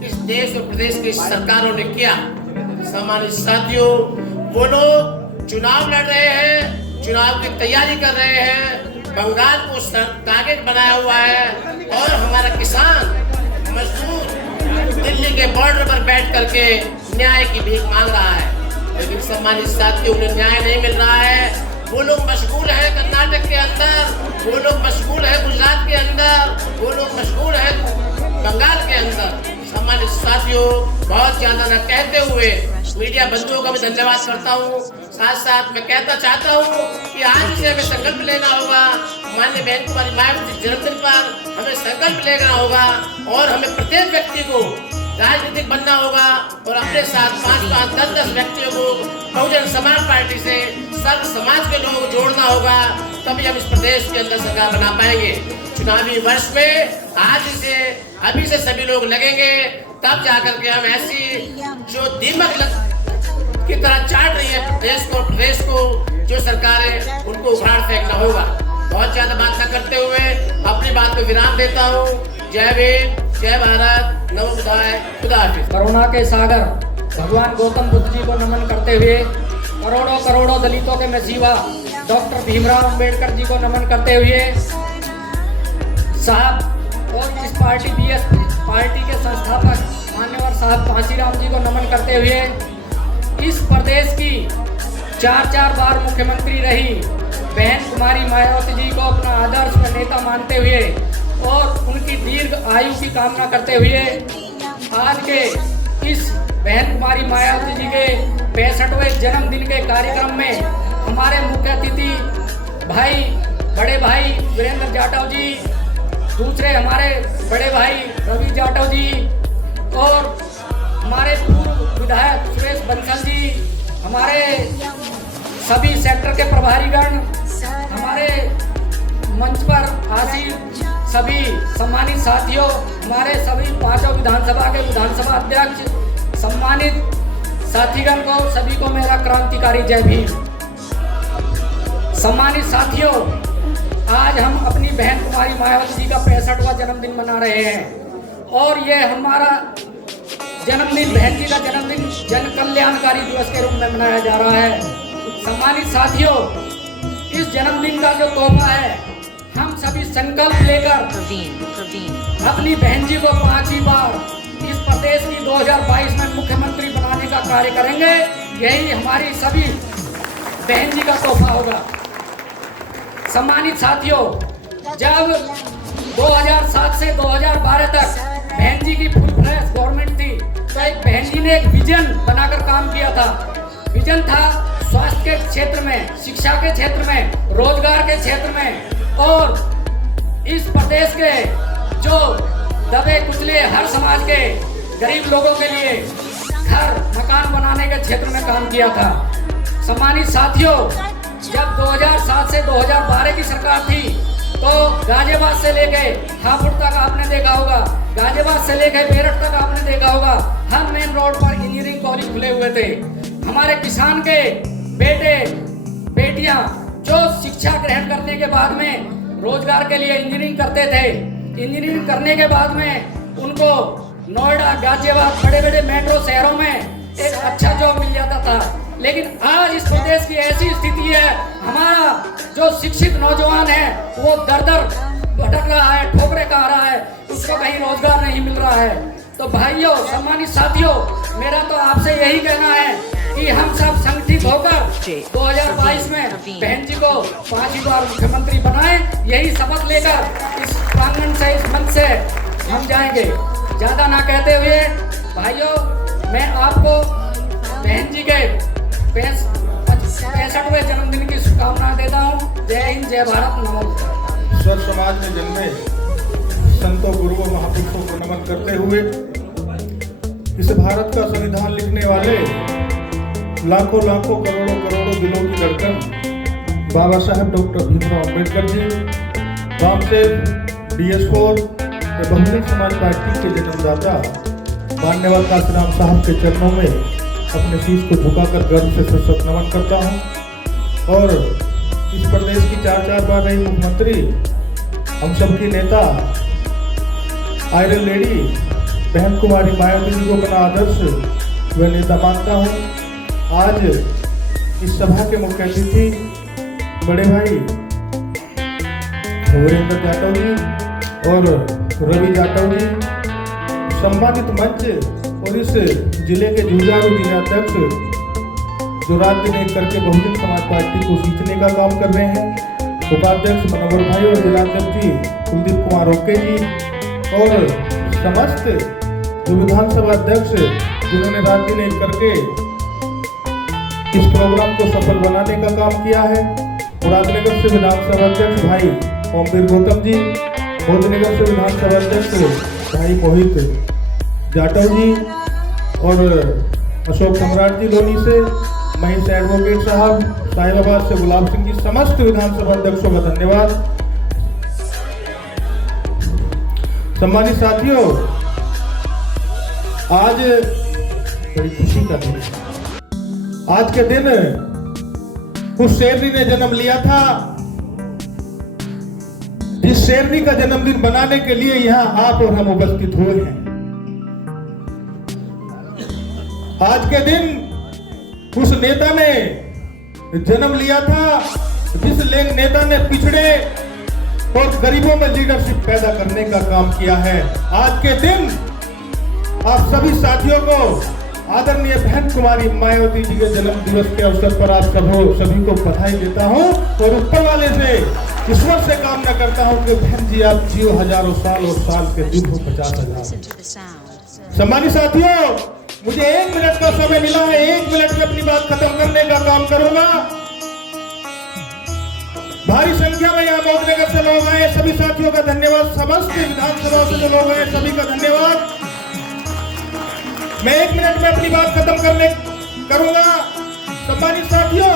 इस देश और प्रदेश की सरकारों ने किया। सम्मानित साथियों, वो लोग चुनाव लड़ रहे हैं, चुनाव की तैयारी कर रहे हैं, बंगाल को टारगेट बनाया हुआ है, और हमारा किसान मजदूर दिल्ली के बॉर्डर पर बैठ करके न्याय की भीख मांग रहा है। लेकिन सम्मानित साथियों, उन्हें न्याय नहीं मिल रहा है। वो लोग मशगूल है कर्नाटक के अंदर, वो लोग मशगूल है गुजरात के अंदर, वो लोग मशगूल है बंगाल के अंदर। सम्मानित साथियों, बहुत ज्यादा न कहते हुए मीडिया बंधुओं का भी धन्यवाद करता हूँ। साथ साथ मैं कहता चाहता हूँ कि आज से हमें संकल्प लेना होगा, माननीय बहन कुमारी मायावती जन्मदिन पर हमें संकल्प लेना होगा, और हमें प्रत्येक व्यक्ति को राजनीतिक बनना होगा, और अपने साथ 5-5, 10-10 व्यक्तियों को बहुजन समाज पार्टी से सर्व समाज के लोगों को जोड़ना होगा, तभी हम इस प्रदेश के अंदर सरकार बना पाएंगे। चुनावी वर्ष में आज से अभी से सभी लोग लगेंगे, तब जाकर के हम ऐसी जो दीमक की तरह चाट रही है प्रदेश को जो सरकारें, उनको उखाड़ फेंकना होगा। बहुत ज्यादा बात न करते हुए अपनी बात को विराम देता हूँ। जय भीम, जय भारत, नमो बुद्धाय, खुदा हाफिज। करुणा के सागर भगवान गौतम बुद्ध जी को नमन करते हुए, करोड़ों करोड़ों दलितों के नजीवा डॉक्टर भीमराव अंबेडकर जी को नमन करते हुए साहब, और इस पार्टी BSP पार्टी के संस्थापक माननीय साहब कांशीराम जी को नमन करते हुए इस प्रदेश की 4 बार मुख्यमंत्री रही बहन कुमारी मायावती जी को अपना आदर्श व नेता मानते हुए और उनकी दीर्घ आयु की कामना करते हुए आज के इस बहन कुमारी मायावती जी के 65वें जन्मदिन के कार्यक्रम में हमारे मुख्य अतिथि बड़े भाई वीरेंद्र जाटव जी, दूसरे हमारे बड़े भाई रवि जाटव जी और हमारे पूर्व विधायक सुरेश बंसल जी, हमारे सभी सेक्टर के प्रभारीगण, हमारे मंच पर आसीन सभी सम्मानित साथियों, हमारे सभी 5 विधानसभा के विधानसभा अध्यक्ष, सम्मानित साथीगण को सभी को मेरा क्रांतिकारी जय भीम। सम्मानित साथियों, आज हम अपनी बहन कुमारी मायावती जी का 65वां जन्मदिन मना रहे हैं और ये हमारा जन्मदिन, बहन जी का जन्मदिन जन कल्याणकारी दिवस के रूप में मनाया जा रहा है। सम्मानित साथियों, इस जन्मदिन का जो तोहफा है, हम सभी संकल्प लेकर अपनी बहन जी को 5वीं बार इस प्रदेश की 2022 में मुख्यमंत्री बनाने का कार्य करेंगे। यही हमारी सभी बहन जी का तोहफा होगा। सम्मानित साथियों, जब 2007 से 2012 तक बहन जी की फुल फ्लैश गवर्नमेंट थी तो एक बहन जी ने एक विजन बनाकर काम किया था। विजन था स्वास्थ्य के क्षेत्र में, शिक्षा के क्षेत्र में, रोजगार के क्षेत्र में और इस प्रदेश के जो दबे कुचले हर समाज के गरीब लोगों के लिए घर मकान बनाने के क्षेत्र में काम किया था। सम्मानित साथियों, जब 2007 से 2012 की सरकार थी तो गाजियाबाद से लेके हापुड़ तक आपने देखा होगा, गाजियाबाद से लेके मेरठ तक आपने देखा होगा, हर मेन रोड पर इंजीनियरिंग कॉलेज खुले हुए थे। हमारे किसान के बेटे बेटियां जो शिक्षा ग्रहण करने के बाद में रोजगार के लिए इंजीनियरिंग करते थे, इंजीनियरिंग करने के बाद में उनको नोएडा, गाजियाबाद, बड़े बड़े मेट्रो शहरों में एक अच्छा जॉब मिल जाता था। लेकिन आज इस प्रदेश की ऐसी स्थिति है, हमारा जो शिक्षित नौजवान है वो दर दर भटक रहा है, ठोकरे खा रहा है, उसको कहीं रोजगार नहीं मिल रहा है। तो भाइयों, सम्मानित साथियों, मेरा तो आपसे यही कहना है कि हम सब संगठित होकर 2022 में बहन जी को 5वीं बार मुख्यमंत्री बनाएं। यही शपथ लेकर इस प्रांगण से, इस मंच से हम जाएंगे। ज्यादा ना कहते हुए भाइयों, मैं आपको बहन जी के 65वें जन्मदिन की शुभकामनाएं देता हूँ। जय हिंद, जय भारत, नमो। स्वर समाज में जन्मे संतों, गुरुओं, महापुरुषों को नमन करते हुए इस भारत का संविधान लिखने वाले लाखों लाखों करोड़ों करोड़ों दिलों की धड़कन Baba Saheb doctor Bhimrao Ambedkar ji, BAMCEF DS4 Bahujan Samaj party के जन्मदाता माननीय कांशीराम साहब के चरणों में अपने शीश को झुकाकर गर्व से सशक्त नमन करता हूँ। और इस प्रदेश की 4 बार रही मुख्यमंत्री, हम सबकी नेता, आयरन लेडी बहन कुमारी मायावती जी को अपना आदर्श व नेता मानता हूँ। आज इस सभा के मुख्य अतिथि बड़े भाई वीरेंद्र जाटव जी और रवि जाटव जी, सम्मानित मंच और इस जिले के जुझारू जिलाध्यक्ष जो रात दिन एक करके बहुजन समाज पार्टी को सींचने का काम कर रहे हैं, उपाध्यक्ष मनोहर भाई और जिलाध्यक्ष जी कुलदीप कुमार ओके जी और समस्त जो विधानसभा अध्यक्ष जिन्होंने रात दिन एक करके इस प्रोग्राम को सफल बनाने का काम किया है। मुरादनगर से विधानसभा अध्यक्ष भाई ओमवीर गौतम जी, बोधनगर से विधानसभा अध्यक्ष भाई मोहित जाटव जी और अशोक सम्राट जी लोनी से, महेश एडवोकेट साहब, साहिबाबाद से गुलाब सिंह जी, समस्त विधानसभा अध्यक्षों का धन्यवाद। सम्मानित साथियों, आज बड़ी खुशी का दिन है। आज के दिन उस शेरनी ने जन्म लिया था जिस शेरनी का जन्मदिन बनाने के लिए यहाँ आप और हम उपस्थित हुए हैं। आज के दिन उस नेता ने जन्म लिया था जिस नेता ने पिछड़े और गरीबों में लीडरशिप पैदा करने का काम किया है। आज के दिन आप सभी साथियों को आदरणीय बहन कुमारी मायावती जी के जन्म दिवस के अवसर पर आप सभी को बधाई देता हूं और ऊपर वाले से ईश्वर से कामना करता हूं कि बहन जी आप जियो हजारों साल और साल के दिन हो 50,000। सम्मानित साथियों, मुझे 1 मिनट का समय मिला है। 1 मिनट में अपनी बात खत्म करने का काम करूंगा। भारी संख्या में यहाँ मौजूद से लोग आए, सभी साथियों का धन्यवाद। समस्त विधानसभा से जो लोग आए सभी का धन्यवाद। मैं 1 मिनट में अपनी बात खत्म करूंगा। सम्मानित साथियों,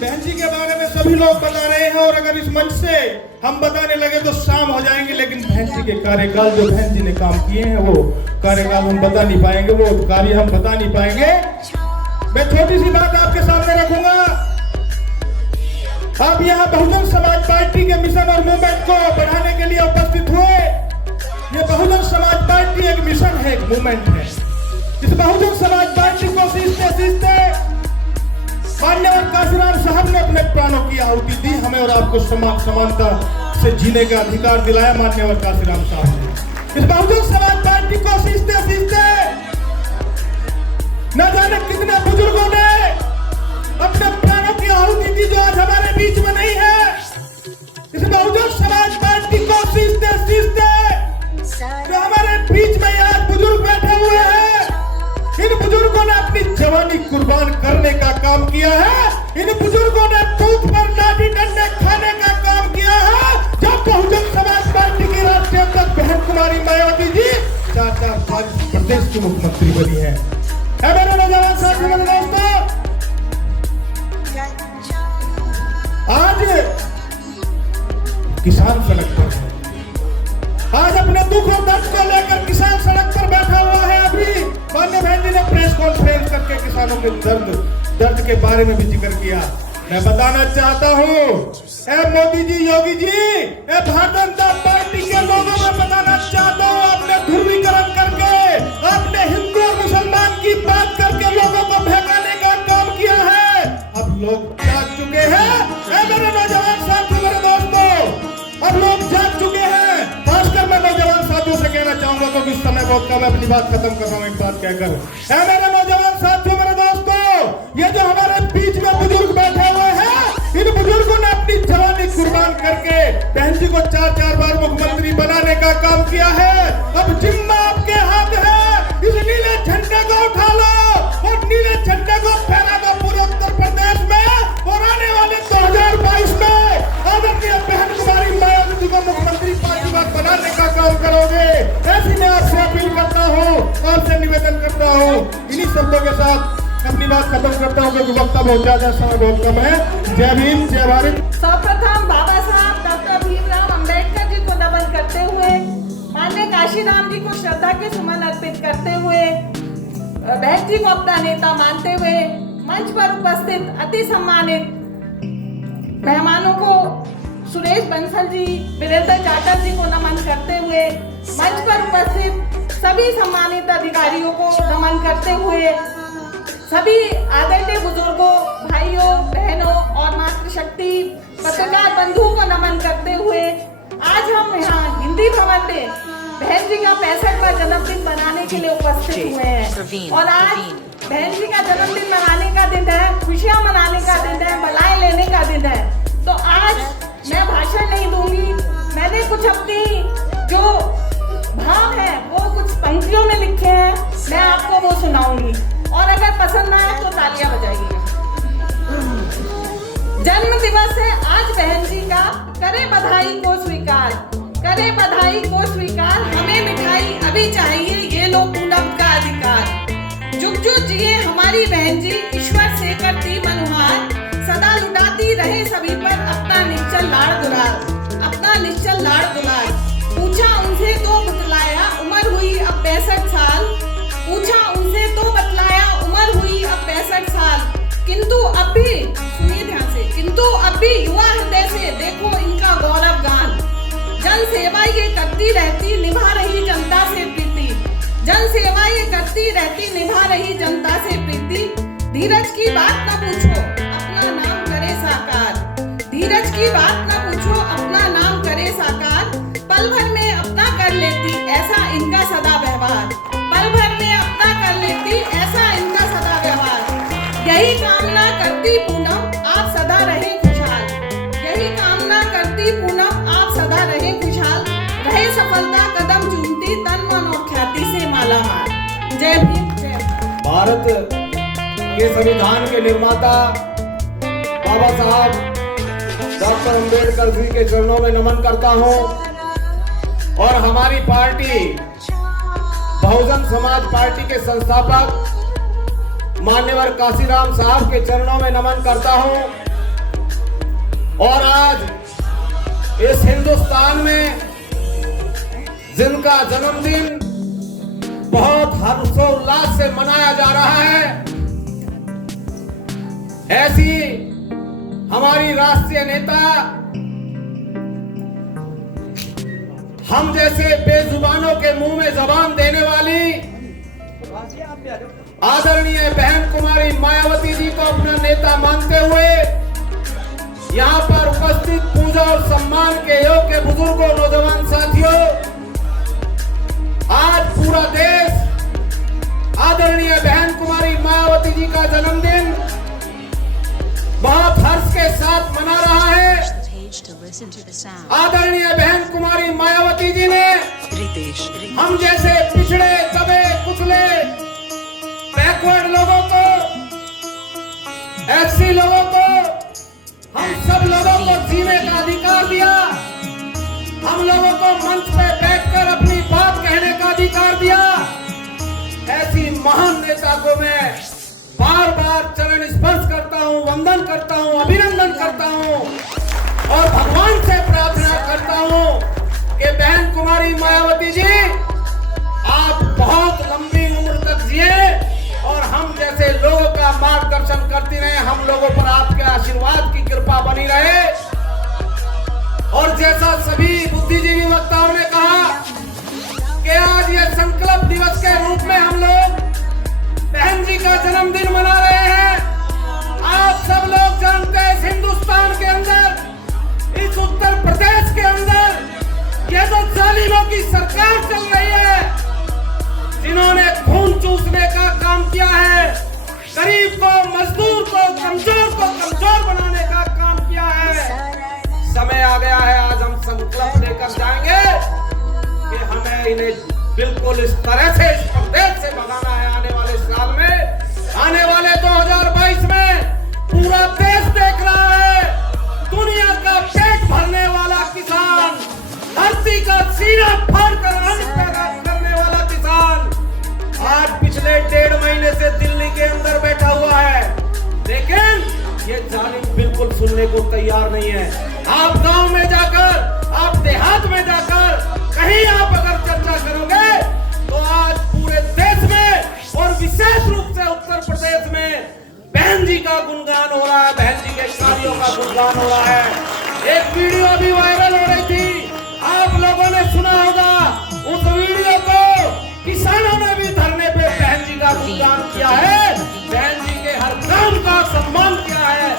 बहन जी के बारे में सभी लोग बता रहे हैं और अगर इस मंच से हम बताने लगे तो शाम हो जाएंगे, लेकिन बहन जी के कार्यकाल जो बहन जी ने काम किए हैं वो कार्यकाल हम बता नहीं पाएंगे, वो कार्य हम बता नहीं पाएंगे। मैं छोटी सी बात आपके सामने रखूंगा। आप यहाँ बहुजन समाज पार्टी के मिशन और मूवमेंट को बढ़ाने के लिए उपस्थित हुए। ये बहुजन समाज पार्टी एक मिशन है, एक मूवमेंट है। इस बहुजन समाज पार्टी को सींचते मान्यवर काशीराम साहब ने अपने प्राणों की आहुति दी। हमें और आपको समानता से जीने का अधिकार दिलाया मान्यवर काशीराम साहब ने। इस बहुजन समाज पार्टी को सींचते न जाने कितने बुजुर्गों ने अपने प्राणों की आहुति दी जो आज हमारे बीच में नहीं है। इस बहुजन समाज पार्टी को सींचते जो हमारे बीच में आज बुजुर्ग बैठे हुए हैं, इन बुजुर्गों ने अपनी जवानी कुर्बान करने का काम किया है। इन बुजुर्गों ने बूथ पर लाठी डंडे खाने का काम किया है। जब बहुजन समाज पार्टी की राष्ट्रीय अध्यक्ष बहन कुमारी मायावती जी 4 प्रदेश की मुख्यमंत्री बनी है। मेरे नौजवान साथी, मेरे दोस्तों, आज किसान सड़क पर है। आज अपने दुख और दर्द को लेकर किसान सड़क पर बैठा हुआ है। अभी माननीय बहन जी ने प्रेस कॉन्फ्रेंस करके किसानों के दर्द के बारे में भी जिक्र किया। मैं बताना चाहता हूँ, मोदी जी, योगी जी, भारतीय जनता पार्टी के लोगों में बताना चाहता हूँ, आपने ध्रुवीकरण करके, आपने हिंदू और मुसलमान की बात करके लोगों को भड़काने का काम किया है। अब लोग जाग चुके हैं। मेरे नौजवान साथी, मेरे दोस्तों, अब लोग जाग चुके हैं। खासकर मैं नौजवान साथियों से कहना चाहूंगा क्योंकि इस समय बहुत कम है, अपनी बात खत्म कर रहा हूँ एक बात कहकर। मेरे नौजवान साथियों, मेरे दोस्तों, ये जो हमारे बीच में बुजुर्ग बैठे हुए हैं, इन बुजुर्गों ने अपनी जवानी कुर्बान करके बहन जी को 4 बार मुख्यमंत्री बनाने का काम किया है। अब जिम्मा आपके हाथ है। इस नीले झंडे को उठा लो और नीले झंडे को फहरा दो पूरे उत्तर प्रदेश में और आने वाले 2022 में आदरणीय बहन कुमारी मायावती को मुख्यमंत्री 5 बार बनाने का काम करोगे। ऐसी मैं आपसे अपील करता हूँ, आपसे निवेदन करता हूँ। इन्हीं शब्दों के साथ अपनी बात खत्म करता हूँ क्योंकि वक्त बहुत ज्यादा, समय बहुत कम है। जय भीम, जय भारत। सर्वप्रथम बाबा साहब डॉक्टर भीमराव अंबेडकर जी को नमन करते हुए, माननीय काशीराम जी को श्रद्धा के सुमन अर्पित करते हुए, बहन जी को अपना नेता मानते हुए, मंच पर उपस्थित अति सम्मानित मेहमानों को सुरेश बंसल जी, वीरेंद्र जाटव जी को नमन करते हुए, मंच पर उपस्थित सभी सम्मानित अधिकारियों को नमन करते हुए, सभी आदरणीय बुजुर्गों, भाइयों, बहनों और मातृशक्ति पत्रकार बंधुओं को नमन करते हुए, आज हम यहाँ हिंदी भवन में बहन जी का 65वां जन्मदिन मनाने के लिए उपस्थित हुए हैं। और आज बहन जी का जन्मदिन मनाने का दिन है, खुशियाँ मनाने का दिन है, बधाई लेने का दिन है। तो आज मैं भाषण नहीं दूंगी, मैंने कुछ अपनी जो भाव है वो कुछ पंक्तियों में लिखे हैं, मैं आपको वो सुनाऊंगी और अगर पसंद आए तो तालियां बजाइए। जन्म दिवस है आज बहन जी का, करे बधाई को स्वीकार, करे बधाई को स्वीकार, हमें मिठाई अभी चाहिए, ये लो पूनम का अधिकार। जुग जुग जिए हमारी बहन जी, ईश्वर से करती मनुहार, सदा लुटाती रहे सभी पर अपना निश्चल लाड़ दुलार, अपना निश्चल लाड़ दुलार। पूछा उनसे तो बतलाया, उम्र हुई अब 65 साल, पूछा उनसे तो बतलाया, उम्र हुई अब 65 साल, किंतु अब भी, सुनिए ध्यान से, किंतु अब भी युवा हृदय से देखो इनका गौरव गान। जन सेवा ये करती रहती, निभा रही जनता से प्रीति, जन सेवा ये करती रहती, निभा रही जनता से प्रीति। धीरज की बात न पूछो, अपना नाम करे साकार, धीरज की बात न पूछो, अपना नाम करे साकार। पल भर में अपना कर लेती, ऐसा इनका सदा व्यवहार, पल भर में कर लेती, ऐसा इनका सदा व्यवहार। यही कामना करती पूनम आप सदा रहे खुशहाल, यही कामना करती पूनम आप सदा रहे खुशहाल, रहे सफलता कदम चूमती तन मन और ख्याति से मालामाल। जय भीम जय भारत के संविधान के निर्माता बाबा साहब डॉक्टर अंबेडकर जी के चरणों में नमन करता हूं और हमारी पार्टी बहुजन समाज पार्टी के संस्थापक मान्यवर काशीराम साहब के चरणों में नमन करता हूं। और आज इस हिंदुस्तान में जिनका जन्मदिन बहुत हर्षोल्लास से मनाया जा रहा है, ऐसी हमारी राष्ट्रीय नेता, हम जैसे बेजुबानों के मुंह में जबान देने वाली आदरणीय बहन कुमारी मायावती जी को अपना नेता मानते हुए यहाँ पर उपस्थित पूजा और सम्मान के योग्य बुजुर्गों, नौजवान साथियों, आज पूरा देश आदरणीय बहन कुमारी मायावती जी का जन्मदिन बहुत हर्ष के साथ मना रहा है। आदरणीय बहन कुमारी मायावती जी ने हम जैसे पिछड़े, दबे, कुचले, बैकवर्ड लोगों को, एससी लोगों को, हम सब लोगों को जीने का अधिकार दिया, हम लोगों को मंच पे बैठकर अपनी बात कहने का अधिकार दिया। ऐसी महान नेता को मैं बार बार चरण स्पर्श करता हूं, वंदन करता हूं, अभिनंदन करता हूं और भगवान से प्रार्थना करता हूं कि बहन कुमारी मायावती जी आप बहुत लंबी उम्र तक जिए और हम जैसे लोगों का मार्गदर्शन करती रहे, हम लोगों पर आपके आशीर्वाद की कृपा बनी रहे। और जैसा सभी बुद्धिजीवी वक्ताओं ने कहा कि आज ये संकल्प दिवस के रूप में हम लोग बहन जी का जन्मदिन मना रहे हैं। आप सब लोग जानते हैं इस हिंदुस्तान के अंदर, इस उत्तर प्रदेश के अंदर ये जो जालिमों की सरकार चल रही है, जिन्होंने खून चूसने का काम किया है, गरीब को, मजदूर को, कमजोर बनाने का काम किया है। समय आ गया है, आज हम संकल्प लेकर जाएंगे कि हमें इन्हें बिल्कुल इस तरह से इस प्रदेश से भगाना है। आने वाले साल में, आने वाले 2022 में पूरा देश देख रहा है, दुनिया का पेट भरने वाला किसान, धरती का सीना फाड़कर अन्न पैदा करने वाला किसान आज पिछले 1.5 महीने से दिल्ली के अंदर बैठा हुआ है, लेकिन ये जालिम बिल्कुल सुनने को तैयार नहीं है। आप गांव में जाकर, आप देहात में जाकर कहीं आप अगर चर्चा करोगे तो आज पूरे देश में और विशेष रूप से उत्तर प्रदेश में बहन जी का गुणगान हो रहा है, बहन जी के कार्यों का गुणगान हो रहा है। एक वीडियो भी वायरल हो रही थी, आप लोगों ने सुना होगा। उस वीडियो को किसानों ने भी धरने पे बहन जी का गुणगान किया है, बहन जी के हर काम का सम्मान किया है।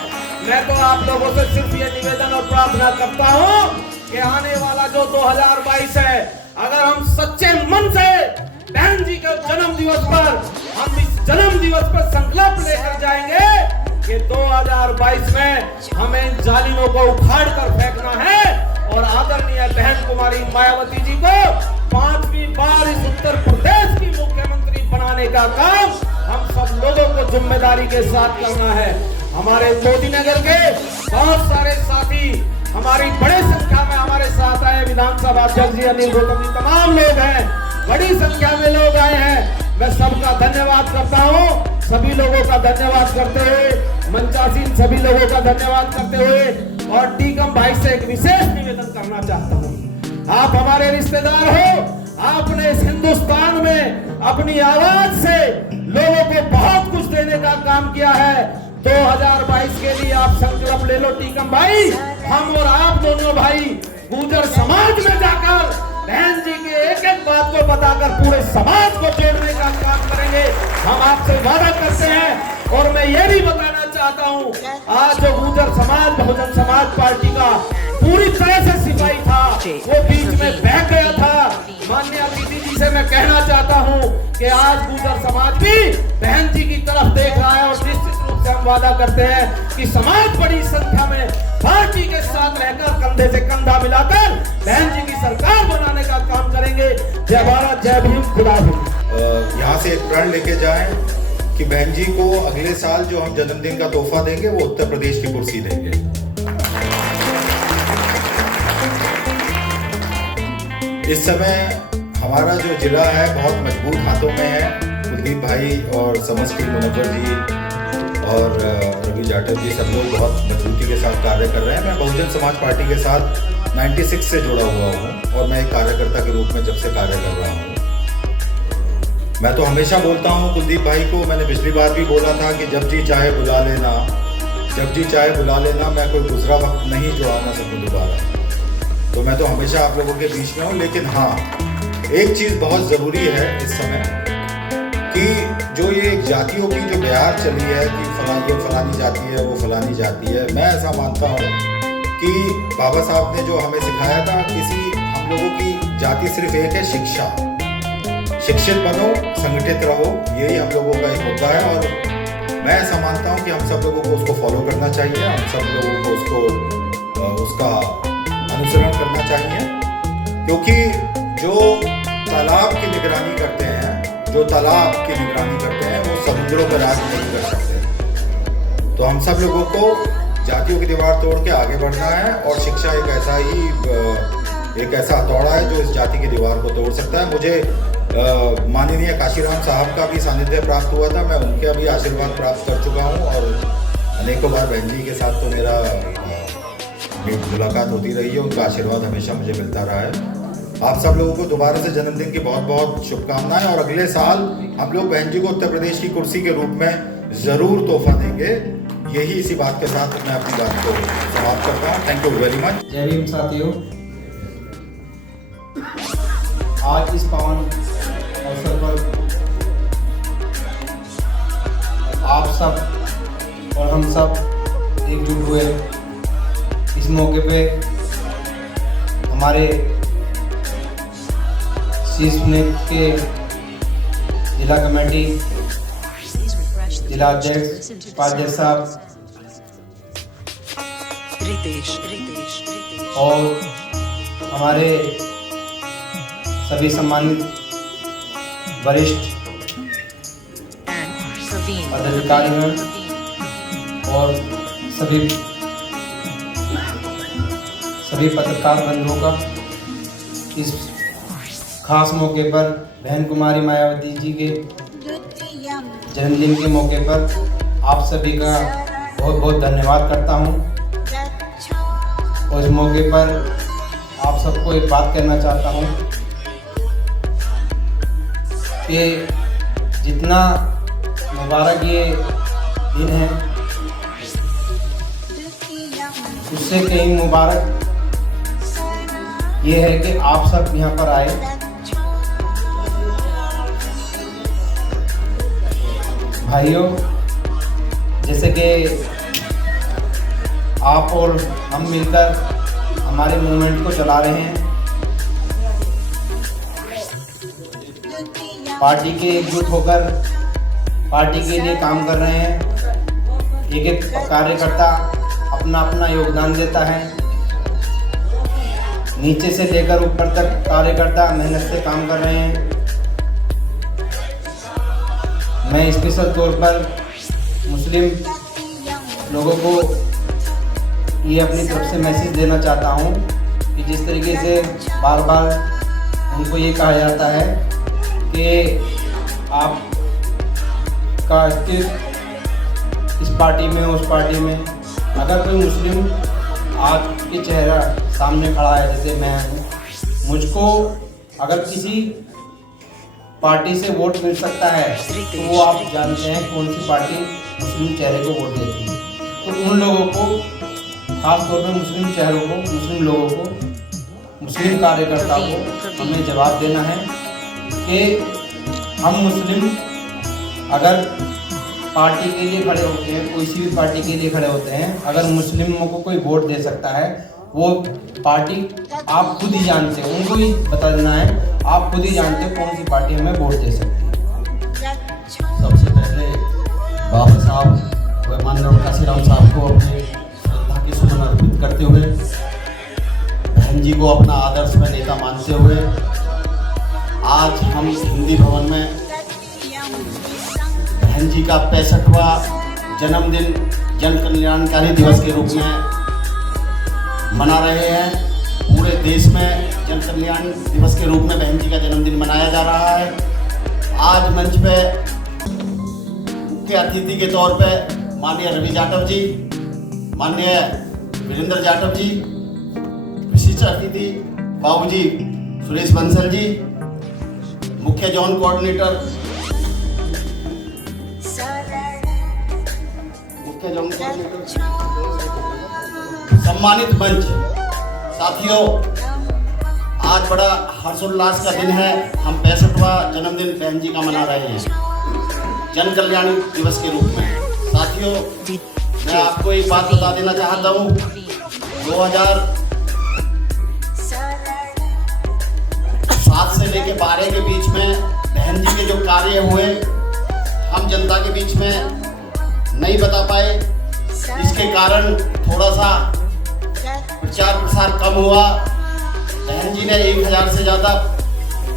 मैं तो आप लोगों से सिर्फ ये निवेदन और प्रार्थना करता हूँ कि आने वाला जो 2022 है, अगर हम सच्चे मन से बहन जी के जन्म दिवस पर, हम इस जन्म दिवस पर संकल्प लेकर जाएंगे कि 2022 में हमें इन जालिमों को उखाड़ कर फेंकना है और आदरणीय बहन कुमारी मायावती जी को 5वीं बार इस उत्तर प्रदेश की मुख्यमंत्री बनाने का काम हम सब लोगों को जिम्मेदारी के साथ करना है। हमारे मोदी नगर के बहुत सारे साथी, हमारी बड़े संख्या में हमारे साथ आए, विधानसभा अध्यक्ष जी अनिल गौतम जी, तमाम लोग हैं, बड़ी संख्या में लोग आए हैं। मैं सबका धन्यवाद करता हूँ, सभी लोगों का धन्यवाद करते हुए, मंचासीन सभी लोगों का धन्यवाद करते हुए और टीकम भाई से एक विशेष निवेदन करना चाहता हूँ। आप हमारे रिश्तेदार हो, आपने इस हिंदुस्तान में अपनी आवाज से लोगों को बहुत कुछ देने का काम किया है। 2022 के लिए आप संकल्प ले लो टीकम भाई, हम और आप दोनों भाई गुर्जर समाज में जाकर बहन जी के एक एक बात को बताकर पूरे समाज को जोड़ने का काम करेंगे। हम आपसे वादा करते हैं और मैं ये भी बताना चाहता हूँ, आज जो गुर्जर समाज बहुजन समाज पार्टी का पूरी तरह से सिपाही था, वो बीच में बह गया था। माननीय दीदी जी से मैं कहना चाहता हूँ कि कि आज गुर्जर समाज भी बहन जी की तरफ देख रहा है और निश्चित रूप से हम वादा करते हैं कि समाज बड़ी संख्या में पार्टी के साथ रहकर कंधे से कंधा मिलाकर बहन जी की सरकार बनाने का काम करेंगे। जय भारत, जय भीम, खुदा हाफिज। यहाँ से एक प्रण लेके जाएं कि बहन जी को अगले साल जो हम जन्मदिन का तोहफा देंगे वो उत्तर प्रदेश की कुर्सी देंगे। इस समय हमारा जो जिला है बहुत मजबूत हाथों में है। कुलदीप भाई और समष्टि मुनव्वर जी और रवि जाटव जी सब लोग बहुत मजबूती के साथ कार्य कर रहे हैं। मैं बहुजन समाज पार्टी के साथ 96 से जुड़ा हुआ हूँ और मैं एक कार्यकर्ता के रूप में जब से कार्य कर रहा हूँ। मैं तो हमेशा बोलता हूँ कुलदीप भाई को, मैंने पिछली बार भी बोला था कि जब जी चाहे बुला लेना, जब जी चाहे बुला लेना, मैं कोई गुजरा वक्त नहीं जो आ ना सकूँ दोबारा। तो मैं तो हमेशा आप लोगों के बीच में हूँ। लेकिन हाँ, एक चीज़ बहुत ज़रूरी है इस समय कि जो ये जातियों की जो बयार चली है कि ये फलानी जाति है, वो फलानी जाति है, मैं ऐसा मानता हूँ कि बाबा साहब ने जो हमें सिखाया था, हम लोगों की जाति सिर्फ एक है, शिक्षा। शिक्षित बनो, संगठित रहो, यही हम लोगों का एक मुद्दा है। और मैं ऐसा मानता हूँ कि हम सब लोगों को उसको फॉलो करना चाहिए, हम सब लोगों को उसका अनुसरण करना चाहिए। क्योंकि जो तालाब की निगरानी करते हैं, वो समुद्रों पर राज नहीं कर सकते। तो हम सब लोगों को जातियों की दीवार तोड़ के आगे बढ़ना है और शिक्षा एक ऐसा हथौड़ा है जो इस जाति की दीवार को तोड़ सकता है। मुझे माननीय काशीराम साहब का भी सानिध्य प्राप्त हुआ था, मैं उनके भी आशीर्वाद प्राप्त कर चुका हूँ और अनेकों बार बहन जी के साथ तो मेरा मुलाकात होती रही है, उनका आशीर्वाद हमेशा मुझे मिलता रहा है। आप सब लोगों को दोबारा से जन्मदिन की बहुत बहुत शुभकामनाएं और अगले साल हम लोग बहन जी को उत्तर प्रदेश की कुर्सी के रूप में ज़रूर तोहफा देंगे। यही इसी बात के साथ मैं अपनी बात को समाप्त करता हूँ। Thank you very much. जय भीम साथियों, आज इस पावन अवसर पर आप सब और हम सब एकजुट हुए। इस मौके पे हमारे शीर्ष के जिला कमेटी, जिला अध्यक्ष, उपाध्यक्ष साहब और हमारे सभी सम्मानित वरिष्ठ पदाधिकारीगण और सभी पत्रकार बंधुओं का इस खास मौके पर बहन कुमारी मायावती जी के जन्मदिन के मौके पर आप सभी का बहुत बहुत धन्यवाद करता हूं। और इस मौके पर आप सबको एक बात कहना चाहता हूं कि जितना मुबारक ये दिन है, उससे कहीं मुबारक ये है कि आप सब यहाँ पर आए। भाइयों, जैसे कि आप और हम मिलकर हमारे मूवमेंट को चला रहे हैं, पार्टी के एकजुट होकर पार्टी के लिए काम कर रहे हैं। एक एक कार्यकर्ता अपना अपना योगदान देता है, नीचे से लेकर ऊपर तक कार्यकर्ता मेहनत से काम कर रहे हैं। मैं स्पेशल तौर पर मुस्लिम लोगों को ये अपनी तरफ से मैसेज देना चाहता हूँ कि जिस तरीके से बार बार उनको ये कहा जाता है कि आप का इस पार्टी में उस पार्टी में, अगर कोई मुस्लिम आपके चेहरा सामने खड़ा है, जैसे मैं हूँ, मुझको अगर किसी पार्टी से वोट मिल सकता है तो वो आप जानते हैं कौन सी पार्टी मुस्लिम चेहरे को वोट देती है। तो उन लोगों को, खास तौर पे मुस्लिम चेहरों को, मुस्लिम लोगों को, मुस्लिम कार्यकर्ताओं को हमें जवाब देना है कि हम मुस्लिम अगर पार्टी के लिए खड़े होते हैं, कोई सी भी पार्टी के लिए खड़े होते हैं, अगर मुस्लिमों को कोई वोट दे सकता है, वो पार्टी आप खुद ही जानते हो, उनको ही बता देना है, आप खुद ही जानते हो कौन सी पार्टी हमें वोट दे सकती है। मानते हुए आज हम हिंदी भवन में बहन जी का 65वां जन्मदिन जन कल्याणकारी दिवस के रूप में मना रहे हैं। पूरे देश में जन कल्याण दिवस के रूप में बहन जी का जन्मदिन मनाया जा रहा है। आज मंच पे मुख्य अतिथि के तौर पे माननीय रवि जाटव जी, माननीय वीरेंद्र जाटव जी, विशिष्ट अतिथि बाबूजी सुरेश बंसल जी, मुख्य जोन कोऑर्डिनेटर सम्मानित मंच साथियों, आज बड़ा हर्षोल्लास का दिन है। हम 65वां जन्मदिन बहन जी का मना रहे हैं जन कल्याण दिवस के रूप में। साथियों, मैं आपको एक बात बता देना चाहता हूँ, 2007 से लेके 12 के बीच में बहन जी के जो कार्य हुए हम जनता के बीच में नहीं बता पाए। इसके कारण थोड़ा सा प्रचार प्रसार कम हुआ। बहन जी ने 1000 से ज़्यादा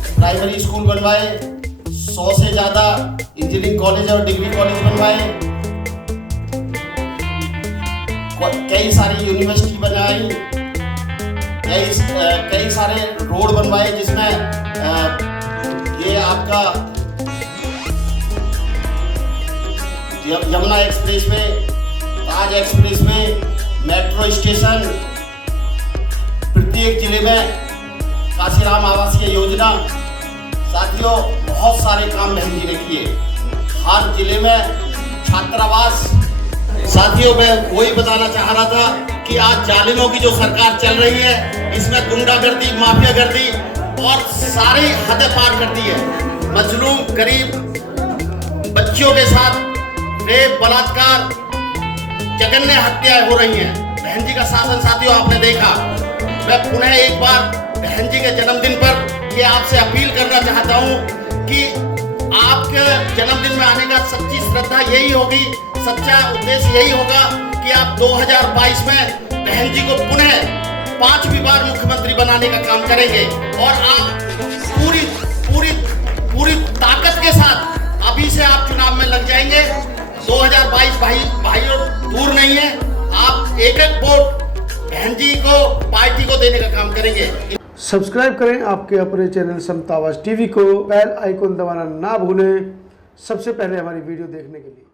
प्राइमरी स्कूल बनवाए, 100 से ज़्यादा इंजीनियरिंग कॉलेज और डिग्री कॉलेज बनवाए, कई सारी यूनिवर्सिटी बनाई, कई सारे रोड बनवाए, जिसमें ये आपका यमुना एक्सप्रेस वे, ताज एक्सप्रेस वे, मेट्रो स्टेशन, प्रत्येक जिले में काशीराम आवासीय योजना। साथियों, बहुत सारे काम बहन जी ने किए। हर जिले में छात्रावास। साथियों, मैं वही बताना चाह रहा था कि आज जालिमों की जो सरकार चल रही है, इसमें गुंडागर्दी, माफियागर्दी और सारी हदें पार कर दी है। मजलूम गरीब बच्चियों के साथ रेप, बलात्कार, जघन्य हत्याएं हो रही हैं। बहन जी का शासन साथियों आपने देखा। मैं पुनः एक बार बहन जी के जन्मदिन पर ये आपसे अपील करना चाहता हूँ कि आपके जन्मदिन में आने का सच्ची श्रद्धा यही होगी, सच्चा उद्देश्य यही होगा कि आप 2022 में बहन जी को पुनः 5वीं बार मुख्यमंत्री बनाने का काम करेंगे और आप पूरी ताकत के साथ अभी से आप चुनाव में लग जाएंगे। 2022 भाइयों दूर नहीं है। आप एक वोट बहन जी को, पार्टी को देने का काम करेंगे। सब्सक्राइब करें आपके अपने चैनल समता आवाज़ टीवी को, बेल आइकन दबाना ना भूलें सबसे पहले हमारी वीडियो देखने के लिए।